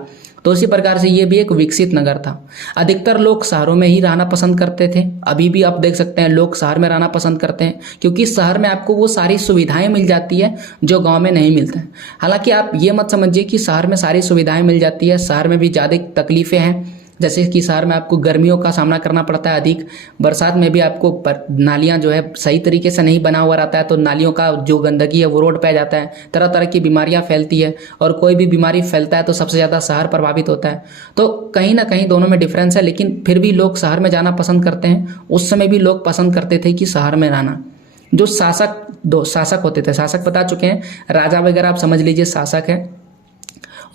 तो उसी प्रकार से ये भी एक विकसित नगर था। अधिकतर लोग शहरों में ही रहना पसंद करते थे। अभी भी आप देख सकते हैं लोग शहर में रहना पसंद करते हैं क्योंकि शहर में आपको वो सारी सुविधाएं मिल जाती है जो गांव में नहीं मिलता है। हालांकि आप ये मत समझिए कि शहर में सारी सुविधाएं मिल जाती है, शहर में भी ज़्यादा तकलीफें हैं। जैसे कि शहर में आपको गर्मियों का सामना करना पड़ता है अधिक, बरसात में भी आपको नालियाँ जो है सही तरीके से नहीं बना हुआ रहता है तो नालियों का जो गंदगी है वो रोड पे आ जाता है, तरह तरह की बीमारियाँ फैलती है और कोई भी बीमारी फैलता है तो सबसे ज़्यादा शहर प्रभावित होता है। तो कहीं ना कहीं दोनों में डिफरेंस है, लेकिन फिर भी लोग शहर में जाना पसंद करते हैं। उस समय भी लोग पसंद करते थे कि शहर में रहना। जो शासक होते थे, शासक बता चुके हैं, राजा वगैरह आप समझ लीजिए शासक है,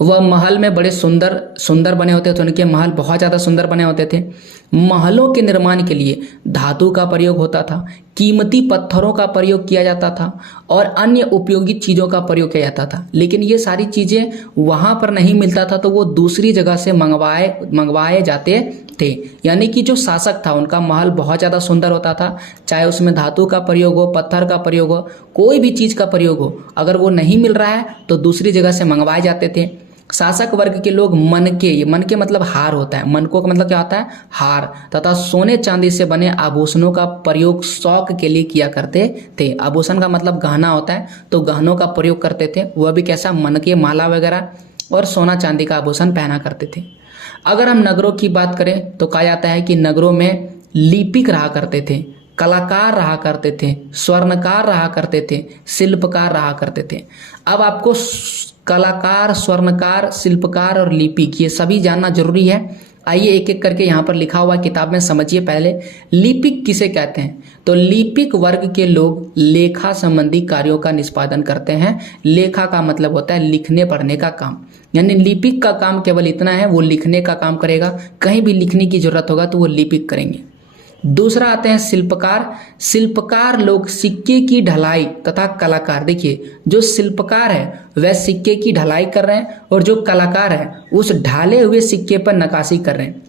वह महल में बड़े सुंदर बने होते थे। उनके महल बहुत ज़्यादा सुंदर बने होते थे। महलों के निर्माण के लिए धातु का प्रयोग होता था, कीमती पत्थरों का प्रयोग किया जाता था और अन्य उपयोगी चीज़ों का प्रयोग किया जाता था। लेकिन ये सारी चीज़ें वहाँ पर नहीं मिलता था तो वो दूसरी जगह से मंगवाए जाते थे। यानी कि जो शासक था उनका महल बहुत ज़्यादा सुंदर होता था, चाहे उसमें धातु का प्रयोग हो, पत्थर का प्रयोग हो, कोई भी चीज़ का प्रयोग हो, अगर वो नहीं मिल रहा है तो दूसरी जगह से मंगवाए जाते थे। शासक वर्ग के लोग मन के मतलब हार होता है, मनकों का मतलब क्या होता है? हार, तथा सोने चांदी से बने आभूषणों का प्रयोग शौक के लिए किया करते थे। आभूषण का मतलब गहना होता है, तो गहनों का प्रयोग करते थे। वह भी कैसा? मनके, माला वगैरह और सोना चांदी का आभूषण पहना करते थे। अगर हम नगरों की बात करें तो कहा जाता है कि नगरों में लिपिक रहा करते थे, कलाकार रहा करते थे, स्वर्णकार रहा करते थे, शिल्पकार रहा करते थे। अब आपको कलाकार, स्वर्णकार, शिल्पकार और लिपिक ये सभी जानना जरूरी है। आइए एक एक करके यहाँ पर लिखा हुआ किताब में समझिए। पहले लिपिक किसे कहते हैं? तो लिपिक वर्ग के लोग लेखा संबंधी कार्यों का निष्पादन करते हैं। लेखा का मतलब होता है लिखने पढ़ने का काम, यानी लिपिक का काम केवल इतना है, वो लिखने का काम करेगा। कहीं भी लिखने की जरूरत होगा तो वो लिपिक करेंगे। दूसरा आते हैं शिल्पकार। शिल्पकार लोग सिक्के की ढलाई तथा कलाकार, देखिए जो शिल्पकार है वह सिक्के की ढलाई कर रहे हैं और जो कलाकार है उस ढाले हुए सिक्के पर नक्काशी कर रहे हैं।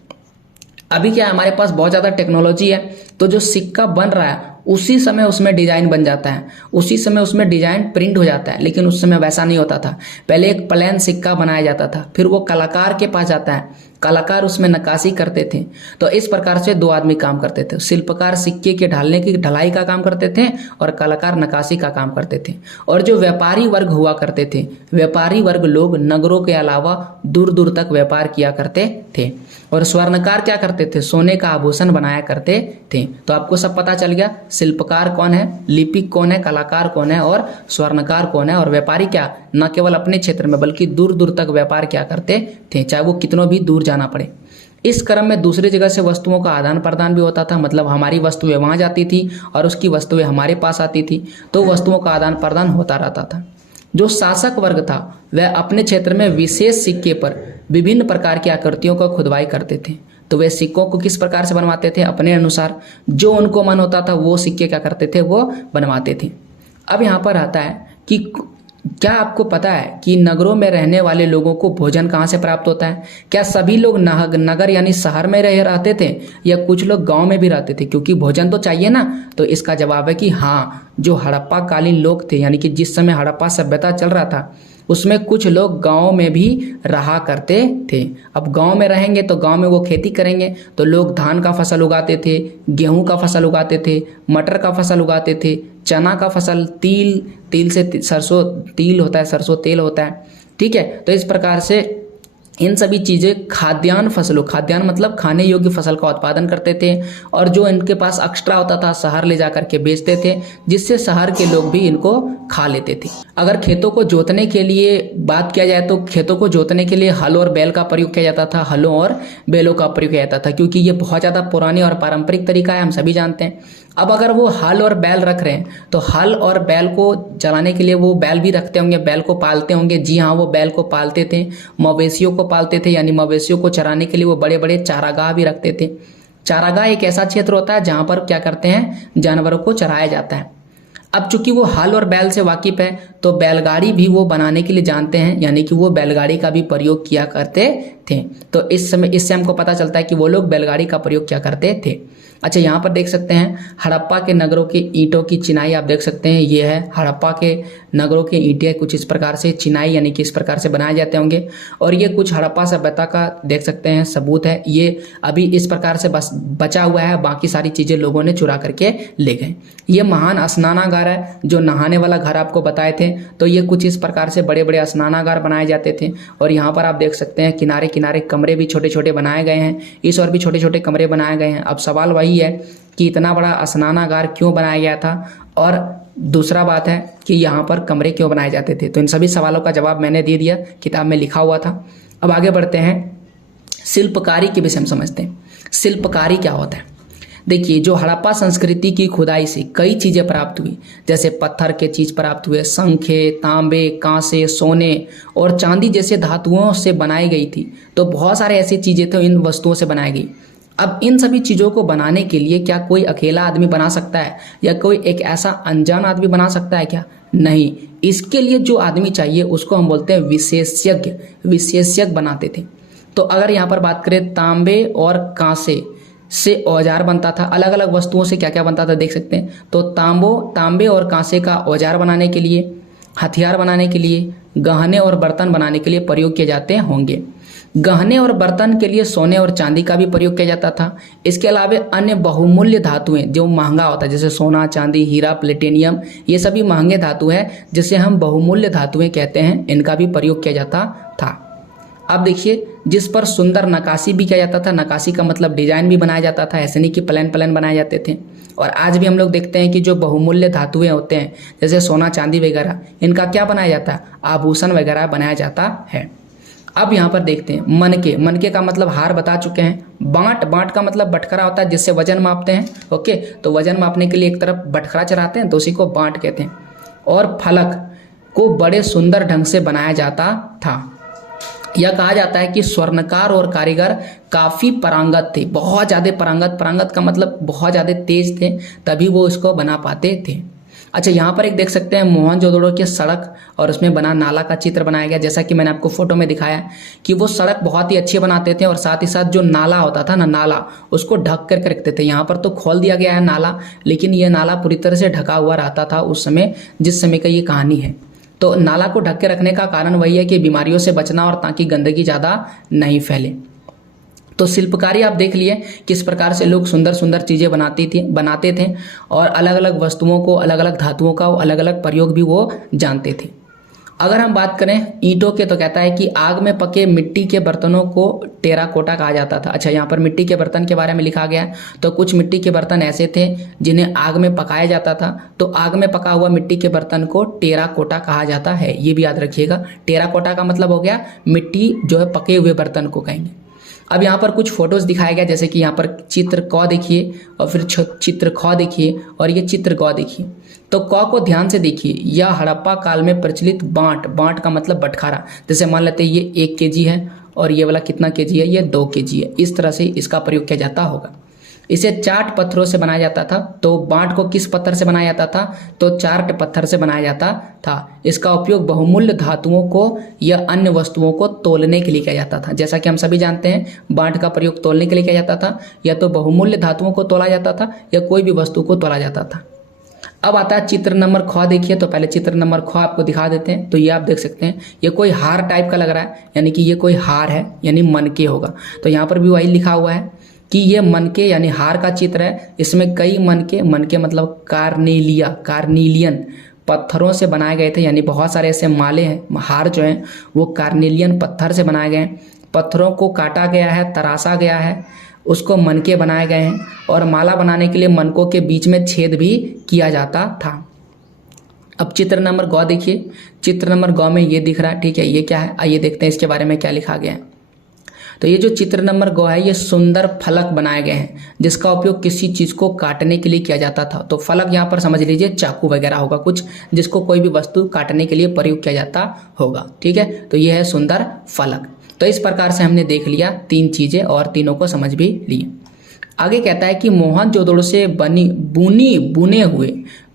अभी क्या है, हमारे पास बहुत ज़्यादा टेक्नोलॉजी है, तो जो सिक्का बन रहा है उसी समय उसमें डिजाइन बन जाता है, उसी समय उसमें डिजाइन प्रिंट हो जाता है। लेकिन उस समय वैसा नहीं होता था। पहले एक प्लेन सिक्का बनाया जाता था, फिर वो कलाकार के पास जाता है, कलाकार उसमें नक्काशी करते थे। तो इस प्रकार से दो आदमी काम करते थे। शिल्पकार सिक्के के ढालने की ढलाई का काम करते थे और कलाकार नक्काशी का काम करते थे। और जो व्यापारी वर्ग हुआ करते थे, व्यापारी वर्ग लोग नगरों के अलावा दूर दूर तक व्यापार किया करते थे। और स्वर्णकार क्या करते थे? सोने का आभूषण बनाया करते थे। तो आपको सब पता चल गया, शिल्पकार कौन है, लिपिक कौन है, कलाकार कौन है और स्वर्णकार कौन है। और व्यापारी क्या, न केवल अपने क्षेत्र में बल्कि दूर दूर तक व्यापार क्या करते थे, चाहे वो कितनों भी दूर जाना पड़े। इस क्रम में दूसरी जगह से वस्तुओं का आदान प्रदान भी होता था, मतलब हमारी वस्तुएं वहां जाती थी और उसकी वस्तुएं हमारे पास आती थी, तो वस्तुओं का आदान प्रदान होता रहता था। जो शासक वर्ग था वह अपने क्षेत्र में विशेष सिक्के पर विभिन्न प्रकार की आकृतियों का खुदवाई करते थे। तो वे सिक्कों को किस प्रकार से बनवाते थे? अपने अनुसार, जो उनको मन होता था वो सिक्के क्या करते थे, वो बनवाते थे। अब यहाँ पर आता है कि क्या आपको पता है कि नगरों में रहने वाले लोगों को भोजन कहाँ से प्राप्त होता है? क्या सभी लोग नगर यानी शहर में रहते थे या कुछ लोग गांव में भी रहते थे? क्योंकि भोजन तो चाहिए ना। तो इसका जवाब है कि हाँ, जो हड़प्पा कालीन लोग थे, यानी कि जिस समय हड़प्पा सभ्यता चल रहा था उसमें कुछ लोग गांव में भी रहा करते थे। अब गांव में रहेंगे तो गांव में वो खेती करेंगे, तो लोग धान का फसल उगाते थे, गेहूं का फसल उगाते थे, मटर का फसल उगाते थे, चना का फसल, तिल से सरसों तिल होता है, सरसों तेल होता है, ठीक है। तो इस प्रकार से इन सभी चीज़ें खाद्यान्न फसलों, खाद्यान्न मतलब खाने योग्य फसल का उत्पादन करते थे। और जो इनके पास एक्स्ट्रा होता था शहर ले जा करके बेचते थे, जिससे शहर के लोग भी इनको खा लेते थे। अगर खेतों को जोतने के लिए बात किया जाए तो खेतों को जोतने के लिए हल और बैल का प्रयोग किया जाता था, हलों और बैलों का प्रयोग किया जाता था, क्योंकि ये बहुत ज़्यादा पुरानी और पारंपरिक तरीका है, हम सभी जानते हैं। अब अगर वो हल और बैल रख रहे हैं तो हल और बैल को चलाने के लिए वो बैल भी रखते होंगे, बैल को पालते होंगे। जी हाँ, वो बैल को पालते थे, मवेशियों को पालते थे, यानी मवेशियों को चराने के लिए वो बड़े बड़े चारागाह भी रखते थे। चारागाह एक ऐसा क्षेत्र होता है जहाँ पर क्या करते हैं, जानवरों को चराया जाता है। अब चूंकि वो हल और बैल से वाकिफ है तो बैलगाड़ी भी वो बनाने के लिए जानते हैं, यानी कि वो बैलगाड़ी का भी प्रयोग किया करते थे। तो इस समय इससे हमको पता चलता है कि वो लोग बैलगाड़ी का प्रयोग क्या करते थे। अच्छा, यहाँ पर देख सकते हैं हड़प्पा के नगरों की ईंटों की चिनाई आप देख सकते हैं। ये है हड़प्पा के नगरों की ईंटें, कुछ इस प्रकार से चिनाई यानी कि इस प्रकार से बनाए जाते होंगे। और ये कुछ हड़प्पा सभ्यता का देख सकते हैं सबूत है। ये अभी इस प्रकार से बस बचा हुआ है, बाकी सारी चीज़ें लोगों ने चुरा करके ले गए। ये महान स्नानागार है, जो नहाने वाला घर आपको बताए थे। तो ये कुछ इस प्रकार से बड़े बड़े स्नानागार बनाए जाते थे। और यहाँ पर आप देख सकते हैं किनारे किनारे कमरे भी छोटे छोटे बनाए गए हैं, इस और भी छोटे छोटे कमरे बनाए गए हैं। अब सवाल वही है कि इतना बड़ा स्नानागार क्यों बनाया गया था, और दूसरा बात है कि यहाँ पर कमरे क्यों बनाए जाते थे। तो इन सभी सवालों का जवाब मैंने दे दिया, किताब में लिखा हुआ था। अब आगे बढ़ते हैं, शिल्पकारी के विषय में समझते हैं। शिल्पकारी क्या होता है? देखिए, जो हड़प्पा संस्कृति की खुदाई से कई चीज़ें प्राप्त हुई, जैसे पत्थर के चीज़ प्राप्त हुए, शंखे, तांबे, कांसे, सोने और चांदी जैसे धातुओं से बनाई गई थी। तो बहुत सारे ऐसी चीज़ें थे इन वस्तुओं से बनाई गई। अब इन सभी चीज़ों को बनाने के लिए क्या कोई अकेला आदमी बना सकता है या कोई एक ऐसा अनजान आदमी बना सकता है क्या? नहीं, इसके लिए जो आदमी चाहिए उसको हम बोलते हैं विशेषज्ञ। विशेषज्ञ बनाते थे। तो अगर यहाँ पर बात करें तांबे और कांसे से औजार बनता था, अलग अलग वस्तुओं से क्या क्या बनता था देख सकते हैं। तो तांबे और कांसे का औजार बनाने के लिए, हथियार बनाने के लिए, गहने और बर्तन बनाने के लिए प्रयोग किए जाते होंगे। गहने और बर्तन के लिए सोने और चांदी का भी प्रयोग किया जाता था। इसके अलावा अन्य बहुमूल्य धातुएं जो महंगा होता है, जैसे सोना, चांदी, हीरा, प्लेटिनियम, ये सभी महंगे धातु है जिसे हम बहुमूल्य धातुएं कहते हैं, इनका भी प्रयोग किया जाता था। अब देखिए, जिस पर सुंदर नक्काशी भी किया जाता था, नक्काशी का मतलब डिजाइन भी बनाया जाता था, ऐसे नहीं कि प्लेन प्लेन बनाए जाते थे। और आज भी हम लोग देखते हैं कि जो बहुमूल्य धातुएं होते हैं जैसे सोना चांदी वगैरह, इनका क्या बनाया जाता है, आभूषण वगैरह बनाया जाता है। अब यहाँ पर देखते हैं मनके। मनके का मतलब हार बता चुके हैं। बांट, बांट का मतलब बटखरा होता है जिससे वजन मापते हैं। ओके, तो वजन मापने के लिए एक तरफ बटखरा चढ़ाते हैं तो उसी को बांट कहते हैं। और फलक को बड़े सुंदर ढंग से बनाया जाता था। यह कहा जाता है कि स्वर्णकार और कारीगर काफी पारंगत थे, बहुत ज्यादा पारंगत। पारंगत का मतलब बहुत ज्यादा तेज थे, तभी वो इसको बना पाते थे। अच्छा, यहाँ पर एक देख सकते हैं मोहनजोदड़ो की सड़क और उसमें बना नाला का चित्र बनाया गया। जैसा कि मैंने आपको फोटो में दिखाया कि वो सड़क बहुत ही अच्छी बनाते थे और साथ ही साथ जो नाला होता था ना, नाला उसको ढक करके रखते थे। यहाँ पर तो खोल दिया गया है नाला, लेकिन ये नाला पूरी तरह से ढका हुआ रहता था उस समय, जिस समय का ये कहानी है। तो नाला को ढक के रखने का कारण वही है कि बीमारियों से बचना और ताकि गंदगी ज़्यादा नहीं फैले। तो शिल्पकारी आप देख लिए किस प्रकार से लोग सुंदर सुंदर चीज़ें बनाते थे और अलग अलग वस्तुओं को, अलग अलग धातुओं का अलग अलग प्रयोग भी वो जानते थे। अगर हम बात करें ईंटों के, तो कहता है कि आग में पके मिट्टी के बर्तनों को टेराकोटा कहा जाता था। अच्छा, यहाँ पर मिट्टी के बर्तन के बारे में लिखा गया है। तो कुछ मिट्टी के बर्तन ऐसे थे जिन्हें आग में पकाया जाता था, तो आग में पका हुआ मिट्टी के बर्तन को टेराकोटा कहा जाता है। ये भी याद रखिएगा। टेराकोटा का मतलब हो गया मिट्टी जो है पके हुए बर्तन को कहेंगे। अब यहाँ पर कुछ फोटोज दिखाया गया, जैसे कि यहाँ पर चित्र क देखिए और फिर चित्र ख देखिए और ये चित्र ग देखिए। तो क को ध्यान से देखिए, यह हड़प्पा काल में प्रचलित बांट, बांट का मतलब बटखारा। जैसे मान लेते हैं ये 1 kg है और ये वाला कितना kg है, ये 2 kg है। इस तरह से इसका प्रयोग किया जाता होगा। इसे चाट पत्थरों से बनाया जाता था। तो बांट को किस पत्थर से बनाया जाता था, तो चाट पत्थर से बनाया जाता था। इसका उपयोग बहुमूल्य धातुओं को या अन्य वस्तुओं को तोलने के लिए किया जाता था। जैसा कि हम सभी जानते हैं, बांट का प्रयोग तोलने के लिए किया जाता था, या तो बहुमूल्य धातुओं को तोला जाता था या कोई भी वस्तु को तोला जाता था। अब आता है चित्र नंबर ख देखिए। तो पहले चित्र नंबर ख आपको दिखा देते हैं। तो ये आप देख सकते हैं, ये कोई हार टाइप का लग रहा है, यानी कि ये कोई हार है, यानी मनके होगा। तो यहाँ पर भी वही लिखा हुआ है कि ये मनके यानी हार का चित्र है। इसमें कई मनके, मनके मतलब कार्नेलिया, कार्नीलियन पत्थरों से बनाए गए थे, यानी बहुत सारे ऐसे माले हैं, हार जो हैं वो कार्नेलियन पत्थर से बनाए गए हैं। पत्थरों को काटा गया है, तराशा गया है, उसको मनके बनाए गए हैं। और माला बनाने के लिए मनकों के बीच में छेद भी किया जाता था। अब चित्र नंबर ग देखिए। चित्र नंबर ग में ये दिख रहा है, ठीक है। ये क्या है, आइए देखते हैं इसके बारे में क्या लिखा गया है। तो ये जो चित्र नंबर ग है, ये सुंदर फलक बनाए गए हैं जिसका उपयोग किसी चीज को काटने के लिए किया जाता था। तो फलक यहाँ पर समझ लीजिए चाकू वगैरह होगा कुछ, जिसको कोई भी वस्तु काटने के लिए प्रयोग किया जाता होगा, ठीक है। तो ये है सुंदर फलक। तो इस प्रकार से हमने देख लिया 3 चीजें और तीनों को समझ भी लिए। आगे कहता है कि मोहनजोदड़ो से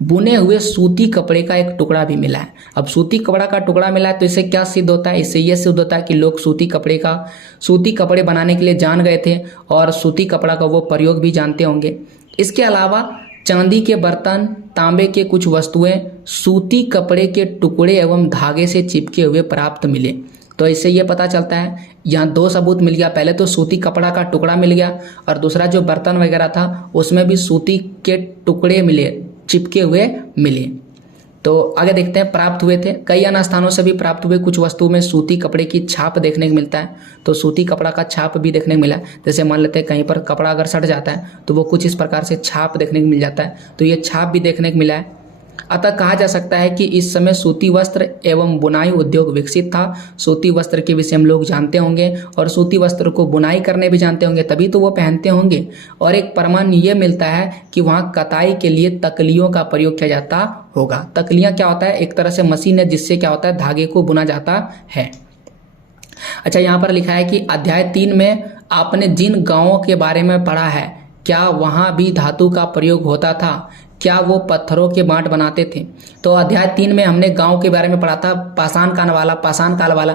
बुने हुए सूती कपड़े का एक टुकड़ा भी मिला है। अब सूती कपड़ा का टुकड़ा मिला है तो इससे क्या सिद्ध होता है, इससे यह सिद्ध होता है कि लोग सूती कपड़े बनाने के लिए जान गए थे और सूती कपड़ा का वो प्रयोग भी जानते होंगे। इसके अलावा चांदी के बर्तन, तांबे के कुछ वस्तुएं सूती कपड़े के टुकड़े एवं धागे से चिपके हुए प्राप्त मिले। तो इससे ये पता चलता है, यहाँ 2 सबूत मिल गया। पहले तो सूती कपड़ा का टुकड़ा मिल गया और दूसरा जो बर्तन वगैरह था उसमें भी सूती के टुकड़े मिले, चिपके हुए मिले। तो आगे देखते हैं, प्राप्त हुए थे, कई अन्य स्थानों से भी प्राप्त हुए। कुछ वस्तुओं में सूती कपड़े की छाप देखने को मिलता है। तो सूती कपड़ा का छाप भी देखने को मिला। जैसे मान लेते हैं कहीं पर कपड़ा अगर सट जाता है तो वो कुछ इस प्रकार से छाप देखने को मिल जाता है। तो ये छाप भी देखने को मिला है। अतः कहा जा सकता है कि इस समय सूती वस्त्र एवं बुनाई उद्योग विकसित था। सूती वस्त्र के विषय हम लोग जानते होंगे और सूती वस्त्र को बुनाई करने भी जानते होंगे, तभी तो वो पहनते होंगे। और एक प्रमाण ये मिलता है कि वहाँ कताई के लिए तकलियों का प्रयोग किया जाता होगा। तकलियाँ क्या होता है, एक तरह से मशीन है जिससे क्या होता है, धागे को बुना जाता है। अच्छा, यहाँ पर लिखा है कि अध्याय 3 में आपने जिन गाँवों के बारे में पढ़ा है, क्या वहाँ भी धातु का प्रयोग होता था, क्या वो पत्थरों के बांट बनाते थे। तो अध्याय 3 में हमने गांव के बारे में पढ़ा था, पाषाण काल वाला।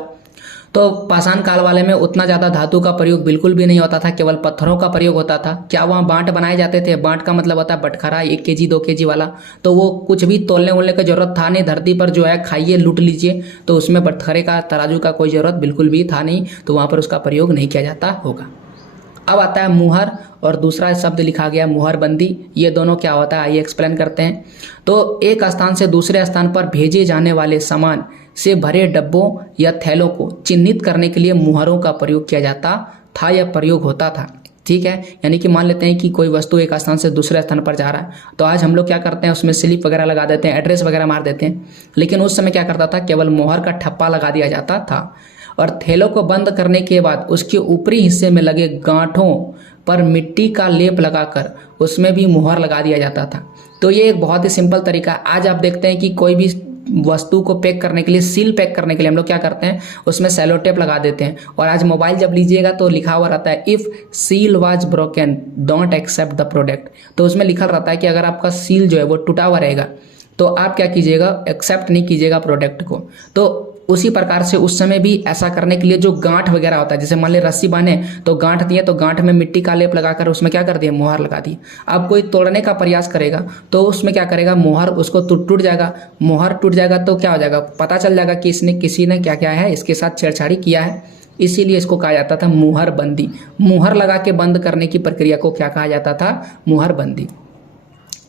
तो पाषाण काल वाले में उतना ज़्यादा धातु का प्रयोग बिल्कुल भी नहीं होता था, केवल पत्थरों का प्रयोग होता था। क्या वहाँ बांट बनाए जाते थे, बांट का मतलब होता है बटखरा, 1 kg 2 kg वाला। तो वो कुछ भी तोलने वोलने की जरूरत था नहीं, धरती पर जो है खाइए लूट लीजिए। तो उसमें बटखरे का, तराजू का कोई ज़रूरत बिल्कुल भी था नहीं, तो वहाँ पर उसका प्रयोग नहीं किया जाता होगा। अब आता है मुहर और दूसरा शब्द लिखा गया मुहरबंदी। ये दोनों क्या होता है आइए एक्सप्लेन करते हैं। तो एक स्थान से दूसरे स्थान पर भेजे जाने वाले सामान से भरे डब्बों या थैलों को चिन्हित करने के लिए मुहरों का प्रयोग किया जाता था या प्रयोग होता था। ठीक है, यानी कि मान लेते हैं कि कोई वस्तु एक स्थान से दूसरे स्थान पर जा रहा है, तो आज हम लोग क्या करते हैं उसमें स्लिप वगैरह लगा देते हैं, एड्रेस वगैरह मार देते हैं, लेकिन उस समय क्या करता था केवल मुहर का ठप्पा लगा दिया जाता था और थैलों को बंद करने के बाद उसके ऊपरी हिस्से में लगे गांठों पर मिट्टी का लेप लगाकर उसमें भी मुहर लगा दिया जाता था। तो ये एक बहुत ही सिंपल तरीका है। आज आप देखते हैं कि कोई भी वस्तु को पैक करने के लिए, सील पैक करने के लिए हम लोग क्या करते हैं उसमें सेलो टेप लगा देते हैं। और आज मोबाइल जब लीजिएगा तो लिखा हुआ रहता है if seal was broken don't accept the product. तो उसमें लिखा रहता है कि अगर आपका सील जो है वो टूटा हुआ रहेगा तो आप क्या कीजिएगा, एक्सेप्ट नहीं कीजिएगा प्रोडक्ट को। तो उसी प्रकार से उस समय भी ऐसा करने के लिए जो गांठ वगैरह होता है, जैसे मान ले रस्सी बांधे तो गांठ दिए, तो गांठ में मिट्टी का लेप लगाकर उसमें क्या कर दिए मुहर लगा दी। अब कोई तोड़ने का प्रयास करेगा तो उसमें क्या करेगा, मुहर उसको टूट जाएगा। मुहर टूट जाएगा तो क्या हो जाएगा, पता चल जाएगा कि इसने किसी ने क्या क्या है इसके साथ छेड़छाड़ी किया है। इसीलिए इसको कहा जाता था मुहरबंदी। मुहर लगा के बंद करने की प्रक्रिया को क्या कहा जाता था, मुहरबंदी।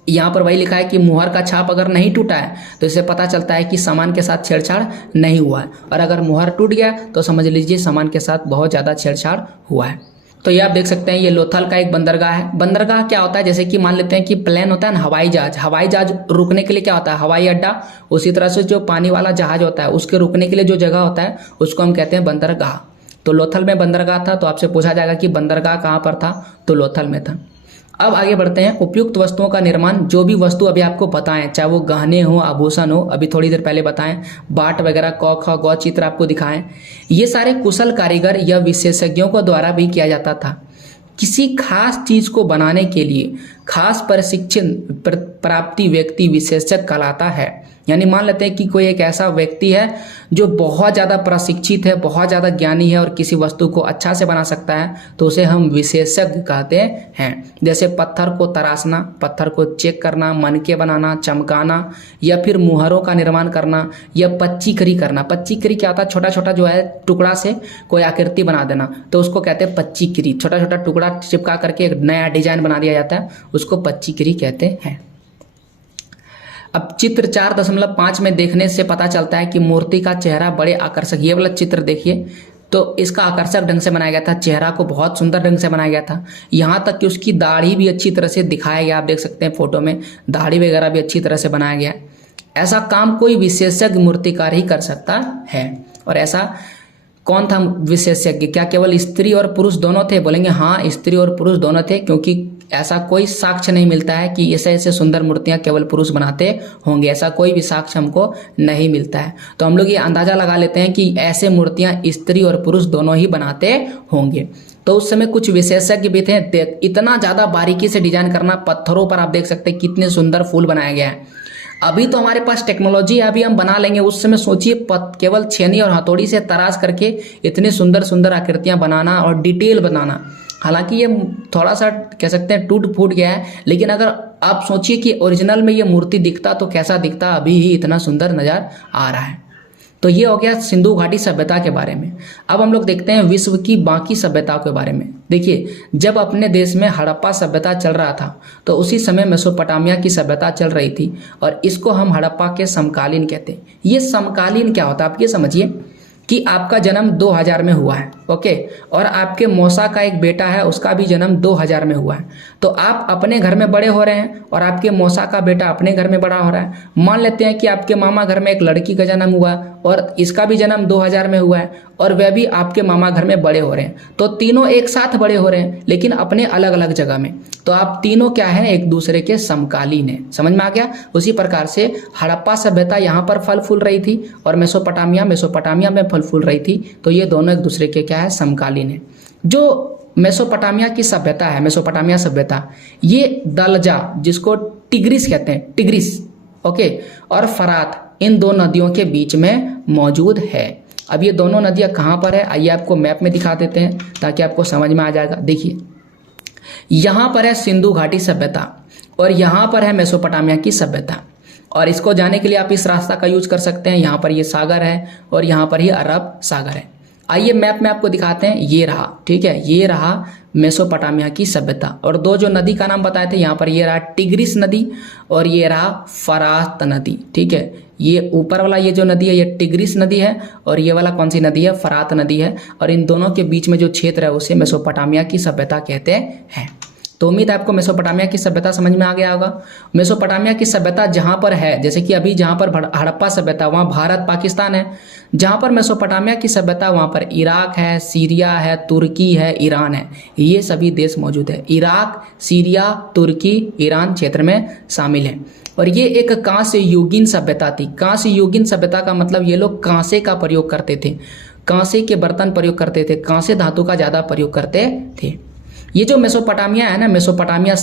यहाँ पर वही लिखा है कि मुहर का छाप अगर नहीं टूटा है तो इससे पता चलता है कि सामान के साथ छेड़छाड़ नहीं हुआ है, और अगर मुहर टूट गया तो समझ लीजिए सामान के साथ बहुत ज़्यादा छेड़छाड़ हुआ है। तो ये आप देख सकते हैं ये लोथल का एक बंदरगाह है। बंदरगाह क्या होता है, जैसे कि मान लेते हैं कि प्लेन होता है ना, हवाई जहाज। हवाई जहाज रुकने के लिए क्या होता है, हवाई अड्डा। उसी तरह से जो पानी वाला जहाज होता है उसके रुकने के लिए जो जगह होता है उसको हम कहते हैं बंदरगाह। तो लोथल में बंदरगाह था, तो आपसे पूछा जाएगा कि बंदरगाह कहाँ पर था, तो लोथल में था। अब आगे बढ़ते हैं। उपयुक्त वस्तुओं का निर्माण, जो भी वस्तु अभी आपको बताएं, चाहे वो गहने हो, आभूषण हो, अभी थोड़ी देर पहले बताएं, बाट वगैरह, क ख ग चित्र आपको दिखाएं, ये सारे कुशल कारीगर या विशेषज्ञों को द्वारा भी किया जाता था। किसी खास चीज को बनाने के लिए खास प्रशिक्षण प्राप्ति व्यक्ति विशेषज्ञ कहलाता है। यानी मान लेते हैं कि कोई एक ऐसा व्यक्ति है जो बहुत ज़्यादा प्रशिक्षित है, बहुत ज़्यादा ज्ञानी है और किसी वस्तु को अच्छा से बना सकता है, तो उसे हम विशेषज्ञ कहते हैं। जैसे पत्थर को तराशना, पत्थर को चेक करना, मनके बनाना, चमकाना, या फिर मुहरों का निर्माण करना, या पच्चीकरी करना। पच्चीकरी क्या होता है, छोटा छोटा जो है टुकड़ा से कोई आकृति बना देना, तो उसको कहते हैं पच्चीकरी। छोटा छोटा टुकड़ा चिपका करके एक नया डिजाइन बना दिया जाता है, उसको पच्चीकरी कहते हैं। अब चित्र 4.5 में देखने से पता चलता है कि मूर्ति का चेहरा बड़े आकर्षक, ये वाला चित्र देखिए तो इसका आकर्षक ढंग से बनाया गया था, चेहरा को बहुत सुंदर ढंग से बनाया गया था। यहाँ तक कि उसकी दाढ़ी भी अच्छी तरह से दिखाया गया, आप देख सकते हैं फोटो में दाढ़ी वगैरह भी अच्छी तरह से बनाया गया। ऐसा काम कोई विशेषज्ञ मूर्तिकार ही कर सकता है। और ऐसा कौन था विशेषज्ञ, क्या केवल स्त्री और पुरुष दोनों थे? बोलेंगे हाँ, स्त्री और पुरुष दोनों थे, क्योंकि ऐसा कोई साक्ष्य नहीं मिलता है कि ऐसे ऐसे सुंदर मूर्तियां केवल पुरुष बनाते होंगे। ऐसा कोई भी साक्ष्य हमको नहीं मिलता है। तो हम लोग ये अंदाजा लगा लेते हैं कि ऐसे मूर्तियां स्त्री और पुरुष दोनों ही बनाते होंगे। तो उस समय कुछ विशेषज्ञ भी थे। इतना ज़्यादा बारीकी से डिजाइन करना, पत्थरों पर आप देख सकते हैं कितने सुंदर फूल बनाया गया है। अभी तो हमारे पास टेक्नोलॉजी है, अभी हम बना लेंगे। उस समय सोचिए केवल छेनी और हथौड़ी से तराश करके इतनी सुंदर सुंदर आकृतियां बनाना और डिटेल बनाना। हालांकि ये थोड़ा सा कह सकते हैं टूट फूट गया है, लेकिन अगर आप सोचिए कि ओरिजिनल में ये मूर्ति दिखता तो कैसा दिखता, अभी ही इतना सुंदर नजर आ रहा है। तो ये हो गया सिंधु घाटी सभ्यता के बारे में। अब हम लोग देखते हैं विश्व की बाकी सभ्यताओं के बारे में। देखिए, जब अपने देश में हड़प्पा सभ्यता चल रहा था तो उसी समय मेसोपोटामिया की सभ्यता चल रही थी, और इसको हम हड़प्पा के समकालीन कहते हैं। ये समकालीन क्या होता है, आप ये समझिए कि आपका जन्म 2000 में हुआ है, ओके, और आपके मौसा का एक बेटा है, उसका भी जन्म 2000 में हुआ है। तो आप अपने घर में बड़े हो रहे हैं और आपके मौसा का बेटा अपने घर में बड़ा हो रहा है। मान लेते हैं कि आपके मामा घर में एक लड़की का जन्म हुआ और इसका भी जन्म 2000 में हुआ है, और वह भी आपके मामा घर में बड़े हो रहे हैं। तो तीनों एक साथ बड़े हो रहे हैं, लेकिन अपने अलग अलग जगह में। तो आप तीनों क्या है, एक दूसरे के समकालीन है। समझ में आ गया? उसी प्रकार से हड़प्पा सभ्यता यहाँ पर फल फूल रही थी और मेसोपोटामिया में फल फूल रही थी। तो ये दोनों एक दूसरे के क्या है, समकालीन है। जो मेसोपोटामिया की सभ्यता है, मेसोपोटामिया सभ्यता, ये दलजा, जिसको टिग्रिस कहते हैं, टिग्रिस, ओके, और फरात, इन दो नदियों के बीच में मौजूद है। अब ये दोनों नदियाँ कहाँ पर है, आइए आपको मैप में दिखा देते हैं ताकि आपको समझ में आ जाएगा। देखिए, यहाँ पर है सिंधु घाटी सभ्यता और यहाँ पर है मेसोपोटामिया की सभ्यता। और इसको जाने के लिए आप इस रास्ता का यूज कर सकते हैं। यहाँ पर ये सागर है और यहाँ पर ही अरब सागर है। आइए मैप में आपको दिखाते हैं, ये रहा, ठीक है, ये रहा मेसोपोटामिया की सभ्यता। और दो जो नदी का नाम बताए थे यहाँ पर, ये रहा टिग्रिस नदी और ये रहा फरात नदी, ठीक है। ये ऊपर वाला ये जो नदी है ये टिग्रिस नदी है और ये वाला कौन सी नदी है, फरात नदी है। और इन दोनों के बीच में जो क्षेत्र है उसे मेसोपोटामिया की सभ्यता कहते हैं। तो उम्मीद है आपको मेसोपोटामिया की सभ्यता समझ में आ गया होगा। मेसोपोटामिया की सभ्यता जहाँ पर है, जैसे कि अभी जहाँ पर हड़प्पा सभ्यता वहाँ भारत पाकिस्तान है, जहाँ पर मेसोपोटामिया की सभ्यता वहाँ पर इराक है, सीरिया है, तुर्की है, ईरान है, ये सभी देश मौजूद है। इराक, सीरिया, तुर्की, ईरान क्षेत्र में शामिल है। और ये एक कांस्य युगीन सभ्यता थी। कांस्य युगीन सभ्यता का मतलब ये लोग कांसे का प्रयोग करते थे, कांसे के बर्तन प्रयोग करते थे, कांसे धातु का ज़्यादा प्रयोग करते थे। ये जो मेसोपोटामिया है ना, मेसोपोटामिया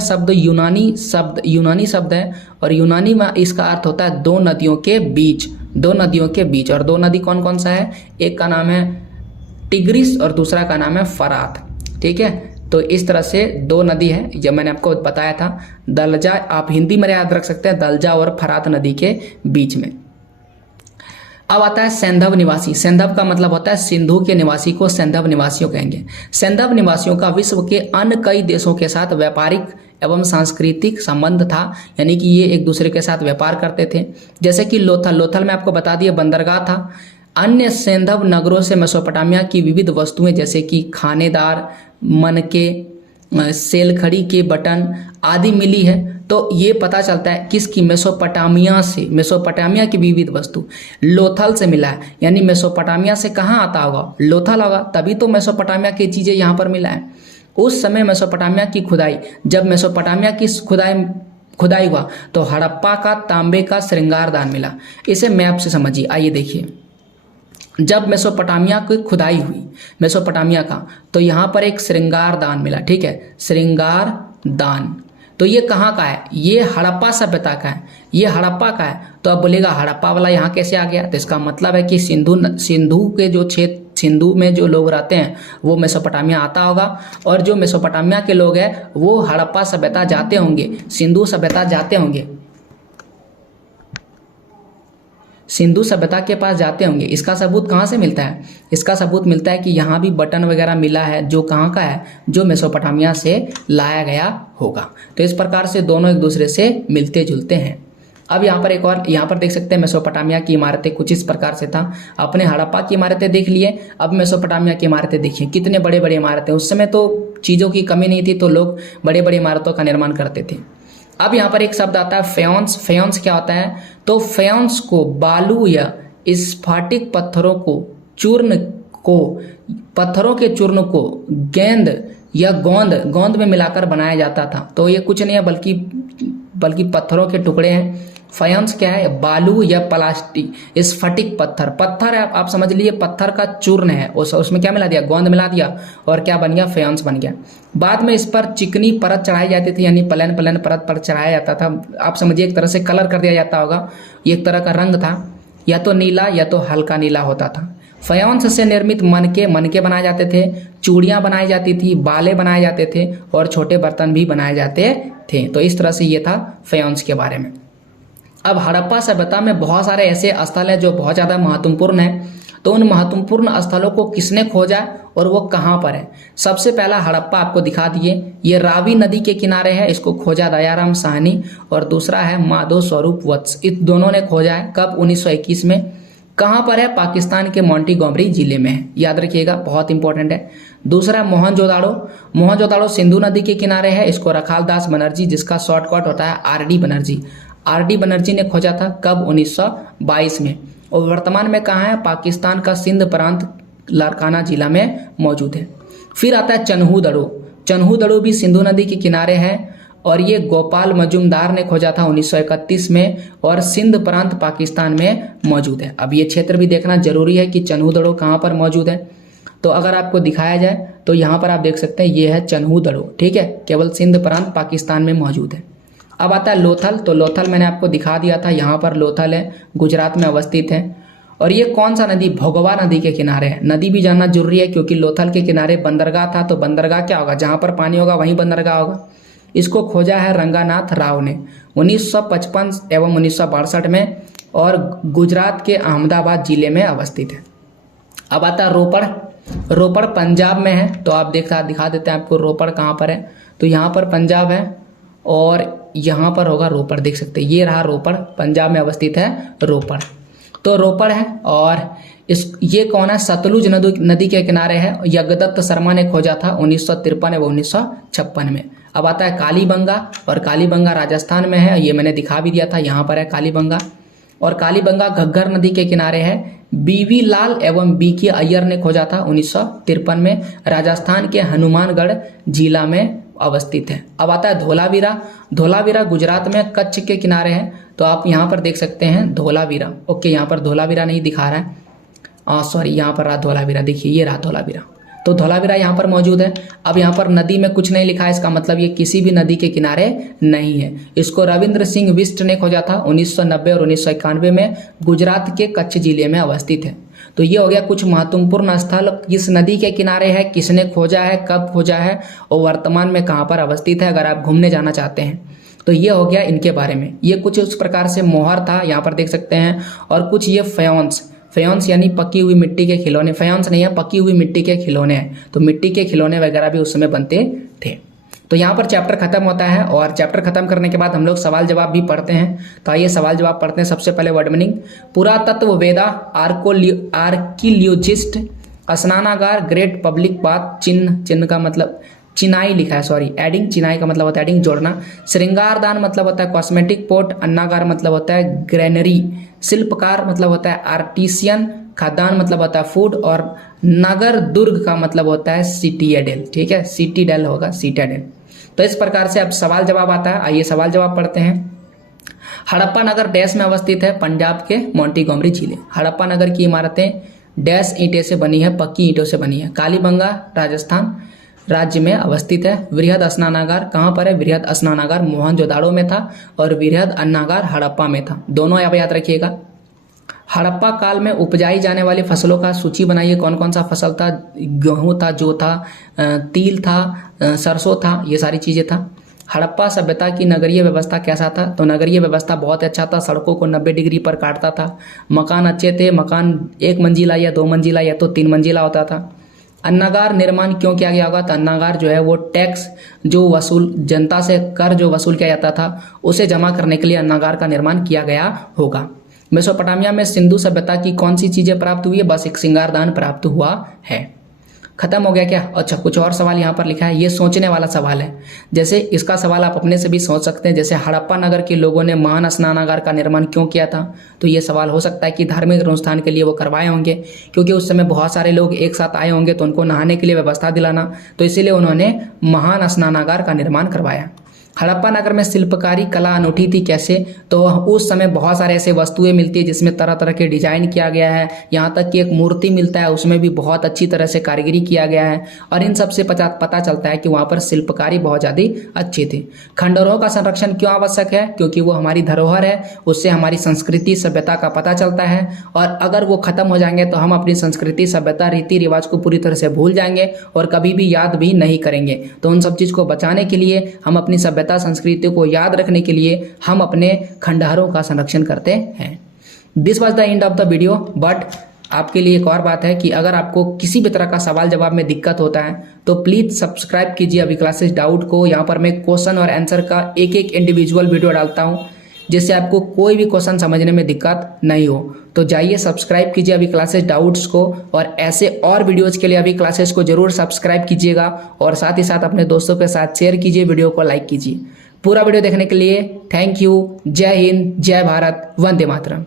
शब्द यूनानी शब्द है और यूनानी में इसका अर्थ होता है दो नदियों के बीच, दो नदियों के बीच। और दो नदी कौन कौन सा है, एक का नाम है टिग्रिस और दूसरा का नाम है फरात, ठीक है। तो इस तरह से दो नदी है, जब मैंने आपको बताया था दलजा, आप हिंदी में याद रख सकते हैं, दलजा और फरात नदी के बीच में। अब आता है सैंधव निवासी। सैंधव का मतलब होता है सिंधु के निवासी को सैंधव निवासियों कहेंगे। सैंधव निवासियों का विश्व के अन्य कई देशों के साथ व्यापारिक एवं सांस्कृतिक संबंध था, यानी कि ये एक दूसरे के साथ व्यापार करते थे। जैसे कि लोथल में आपको बता दिया बंदरगाह था। अन्य सैंधव नगरों से मेसोपोटामिया की विविध वस्तुएं जैसे कि खानेदार, मनके, सेलखड़ी के बटन आदि मिली है। तो ये पता चलता है किसकी, मेसोपोटामिया से, मेसोपोटामिया की विविध वस्तु लोथल से मिला है। यानी मेसोपोटामिया से कहाँ आता होगा, लोथल होगा, तभी तो मेसोपोटामिया की चीज़ें यहाँ पर मिला है। उस समय मेसोपोटामिया की खुदाई, जब मेसोपोटामिया की खुदाई हुआ तो हड़प्पा का तांबे का श्रृंगारदान मिला। इसे मैप से समझिए। आइए देखिए, जब मेसोपोटामिया की खुदाई हुई मेसोपोटामिया का, तो यहाँ पर एक श्रृंगारदान मिला, ठीक है, श्रृंगारदान। तो ये कहाँ का है, ये हड़प्पा सभ्यता का है, ये हड़प्पा का है। तो अब बोलेगा हड़प्पा वाला यहाँ कैसे आ गया, तो इसका मतलब है कि सिंधु के जो क्षेत्र, सिंधु में जो लोग रहते हैं वो मेसोपोटामिया आता होगा, और जो मेसोपोटामिया के लोग हैं वो हड़प्पा सभ्यता जाते होंगे, सिंधु सभ्यता जाते होंगे, सिंधु सभ्यता के पास जाते होंगे। इसका सबूत कहाँ से मिलता है, इसका सबूत मिलता है कि यहाँ भी बटन वगैरह मिला है, जो कहाँ का है, जो मेसोपोटामिया से लाया गया होगा। तो इस प्रकार से दोनों एक दूसरे से मिलते जुलते हैं। अब यहाँ पर एक और, यहाँ पर देख सकते हैं मेसोपोटामिया की इमारतें कुछ इस प्रकार से था। अपने हड़प्पा की इमारतें देख लिए, अब मेसोपोटामिया की इमारतें देखिए, कितने बड़े बड़े इमारतें। उस समय तो चीज़ों की कमी नहीं थी, तो लोग बड़े बड़े इमारतों का निर्माण करते थे। अब यहाँ पर एक शब्द आता है फेयोंस। फेयोंस क्या होता है, तो फेयोंस को बालू या स्फटिक पत्थरों के चूर्ण को गेंद या गोंद में मिलाकर बनाया जाता था। तो ये कुछ नहीं है बल्कि पत्थरों के टुकड़े हैं। फेयोंस क्या है, बालू या प्लास्टिक स्फटिक पत्थर है, आप समझ लीजिए पत्थर का चूर्ण है, उसमें क्या मिला दिया, गोंद मिला दिया, और क्या बन गया, फेयोंस बन गया। बाद में इस पर चिकनी परत चढ़ाई जाती थी, यानी प्लेन परत पर चढ़ाया जाता था। आप समझिए एक तरह से कलर कर दिया जाता होगा, एक तरह का रंग था, या तो नीला या तो हल्का नीला होता था। फेयोंस से निर्मित मनके बनाए जाते थे, चूड़ियाँ बनाई जाती थी, बाले बनाए जाते थे, और छोटे बर्तन भी बनाए जाते थे। तो इस तरह से ये था फेयोंस के बारे में। अब हड़प्पा सभ्यता में बहुत सारे ऐसे स्थल हैं जो बहुत ज़्यादा महत्वपूर्ण हैं। तो उन महत्वपूर्ण स्थलों को किसने खोजा और वो कहाँ पर है। सबसे पहला हड़प्पा आपको दिखा दिए, ये रावी नदी के किनारे है, इसको खोजा दयाराम साहनी, और दूसरा है माधव स्वरूप वत्स। इन दोनों ने खोजा है, कब, 1921 में। कहाँ पर है, पाकिस्तान के मोंटीगोमरी जिले में है, याद रखिएगा, बहुत इंपॉर्टेंट है। दूसरा मोहनजोदाड़ो सिंधु नदी के किनारे है, इसको रखालदास बनर्जी, जिसका शॉर्टकट होता है आर डी बनर्जी ने खोजा था, कब, 1922 में। और वर्तमान में कहाँ है, पाकिस्तान का सिंध प्रांत लारकाना जिला में मौजूद है। फिर आता है चन्हू दड़ो भी सिंधु नदी के किनारे है, और ये गोपाल मजूमदार ने खोजा था 1931 में, और सिंध प्रांत पाकिस्तान में मौजूद है। अब ये क्षेत्र भी देखना जरूरी है कि चन्हू दड़ो कहाँ पर मौजूद है। तो अगर आपको दिखाया जाए तो यहाँ पर आप देख सकते हैं, ये है चन्हू दड़ो, ठीक है, केवल सिंध प्रांत पाकिस्तान में मौजूद है। अब आता है लोथल। तो लोथल मैंने आपको दिखा दिया था, यहाँ पर लोथल है, गुजरात में अवस्थित है। और ये कौन सा नदी, भोगवा नदी के किनारे है। नदी भी जानना जरूरी है, क्योंककि लोथल के किनारे बंदरगाह था, तो बंदरगाह क्या होगा, जहाँ पर पानी होगा वहीं बंदरगाह होगा। इसको खोजा है रंगानाथ राव ने 1955 एवं 1962 में, और गुजरात के अहमदाबाद जिले में अवस्थित है। अब आता है रोपड़। रोपड़ पंजाब में है, तो आप दिखा देते हैं आपको रोपड़ कहाँ पर है। तो यहाँ पर पंजाब है और यहाँ पर होगा रोपड़, देख सकते हैं ये रहा रोपड़, पंजाब में अवस्थित है रोपड़। तो रोपड़ है और ये कौन है, सतलुज नदी के किनारे है। जगदत्त शर्मा ने खोजा था 1953 व 1956 में। अब आता है कालीबंगा, और कालीबंगा राजस्थान में है, ये मैंने दिखा भी दिया था, यहाँ पर है कालीबंगा। और कालीबंगा घग्गर नदी के किनारे है। बीवी लाल एवं बीके अय्यर ने खोजा था 1953 में, राजस्थान के हनुमानगढ़ जिला में अवस्थित है। अब आता है धोलावीरा। धोलावीरा गुजरात में कच्छ के किनारे है, तो आप यहाँ पर देख सकते हैं धोलावीरा। ओके, यहाँ पर धोलावीरा नहीं दिखा रहा है, सॉरी, यहाँ पर रहा धोलावीरा, देखिए ये रहा धोलावीरा। तो धोलावीरा यहाँ पर मौजूद है। अब यहाँ पर नदी में कुछ नहीं लिखा है, इसका मतलब ये किसी भी नदी के किनारे नहीं है। इसको रविंद्र सिंह बिष्ट ने खोजा था 1990 और 1991 में, गुजरात के कच्छ जिले में अवस्थित है। तो ये हो गया कुछ महत्वपूर्ण स्थल, किस नदी के किनारे है, किसने खोजा है, कब खोजा है और वर्तमान में कहाँ पर अवस्थित है, अगर आप घूमने जाना चाहते हैं। तो ये हो गया इनके बारे में। ये कुछ उस प्रकार से मोहर था, यहाँ पर देख सकते हैं। और कुछ ये फयोन्स यानी पकी हुई मिट्टी के खिलौने, फयोन्स नहीं है, पकी हुई मिट्टी के खिलौने हैं। तो मिट्टी के खिलौने वगैरह भी उस समय बनते थे। तो यहाँ पर चैप्टर खत्म होता है, और चैप्टर खत्म करने के बाद हम लोग सवाल जवाब भी पढ़ते हैं। तो आइए सवाल जवाब पढ़ते हैं। सबसे पहले वर्ड मीनिंग, पुरातत्ववेदा, आर्कियोलॉजिस्ट, स्नानागार, ग्रेट पब्लिक बाथ, चिन्ह का मतलब चिनाई लिखा है, सॉरी एडिंग, चिनाई का मतलब होता है एडिंग, जोड़ना। श्रृंगारदान मतलब होता है कॉस्मेटिक पोर्ट। अन्नागार मतलब होता है ग्रेनरी। शिल्पकार मतलब होता है आर्टिसियन। खाद्यान्न मतलब होता है फूड। और नगर दुर्ग का मतलब होता है सिटीडेल। ठीक है, सिटीडेल होगा, सिटाडेल। तो इस प्रकार से अब सवाल जवाब आता है। आइए सवाल जवाब पढ़ते हैं। हड़प्पा नगर डैश में अवस्थित है, पंजाब के मोंटीगोमरी जिले। हड़प्पा नगर की इमारतें डैश ईंटें से बनी है, पक्की ईंटों से बनी है। कालीबंगा राजस्थान राज्य में अवस्थित है। वृहद स्नानागार कहाँ पर है, वृहद स्नानागार मोहनजोदाड़ो में था, और वृहद अन्नागार हड़प्पा में था। दोनों आप याद रखिएगा। हड़प्पा काल में उपजाई जाने वाली फसलों का सूची बनाइए। कौन कौन सा फसल था, गेहूँ था, जौ था, तिल था, सरसों था, ये सारी चीज़ें था। हड़प्पा सभ्यता की नगरीय व्यवस्था कैसा था, तो नगरीय व्यवस्था बहुत अच्छा था। सड़कों को 90 डिग्री पर काटता था। मकान अच्छे थे, मकान 1 मंजिला या 2 मंजिला या तो 3 मंजिला होता था। अन्नागार निर्माण क्यों किया गया होगा, तो अन्नागार जो है वो टैक्स जो वसूल, जनता से कर जो वसूल किया जाता था उसे जमा करने के लिए अन्नागार का निर्माण किया गया होगा। मेसोपोटामिया में सिंधु सभ्यता की कौन सी चीजें प्राप्त हुई है, बस एक श्रृंगारदान प्राप्त हुआ है। खत्म हो गया क्या। अच्छा, कुछ और सवाल यहाँ पर लिखा है, ये सोचने वाला सवाल है। जैसे इसका सवाल आप अपने से भी सोच सकते हैं, जैसे हड़प्पा नगर के लोगों ने महान स्नानागार का निर्माण क्यों किया था, तो ये सवाल हो सकता है कि धार्मिक अनुष्ठान के लिए वो करवाए होंगे, क्योंकि उस समय बहुत सारे लोग एक साथ आए होंगे तो उनको नहाने के लिए व्यवस्था दिलाना, तो इसीलिए उन्होंने महान स्नानागार का निर्माण करवाया। हड़प्पा नगर में शिल्पकारी कला अनूठी थी, कैसे, तो उस समय बहुत सारे ऐसे वस्तुएं मिलती है जिसमें तरह तरह के डिजाइन किया गया है। यहाँ तक कि एक मूर्ति मिलता है, उसमें भी बहुत अच्छी तरह से कारीगरी किया गया है, और इन सब से पता चलता है कि वहाँ पर शिल्पकारी बहुत ज़्यादा अच्छी थी। खंडहरों का संरक्षण क्यों आवश्यक है, क्योंकि वो हमारी धरोहर है, उससे हमारी संस्कृति सभ्यता का पता चलता है, और अगर वो खत्म हो जाएंगे तो हम अपनी संस्कृति सभ्यता रीति रिवाज को पूरी तरह से भूल जाएंगे और कभी भी याद भी नहीं करेंगे। तो उन सब चीज़ को बचाने के लिए, हम अपनी सभ्यता संस्कृति को याद रखने के लिए हम अपने खंडहरों का संरक्षण करते हैं। This was the end of the video. But आपके लिए एक और बात है कि अगर आपको किसी भी तरह का सवाल जवाब में दिक्कत होता है तो प्लीज सब्सक्राइब कीजिए अभी क्लासेस डाउट को। यहाँ पर मैं क्वेश्चन और आंसर का एक एक इंडिविजुअल वीडियो डालता हूँ, जिससे आपको कोई भी क्वेश्चन समझने में दिक्कत नहीं हो। तो जाइए सब्सक्राइब कीजिए अभी क्लासेस डाउट्स को, और ऐसे और वीडियोज़ के लिए अभी क्लासेस को जरूर सब्सक्राइब कीजिएगा, और साथ ही साथ अपने दोस्तों के साथ शेयर कीजिए, वीडियो को लाइक कीजिए। पूरा वीडियो देखने के लिए थैंक यू। जय हिंद, जय भारत, वंदे मातरम।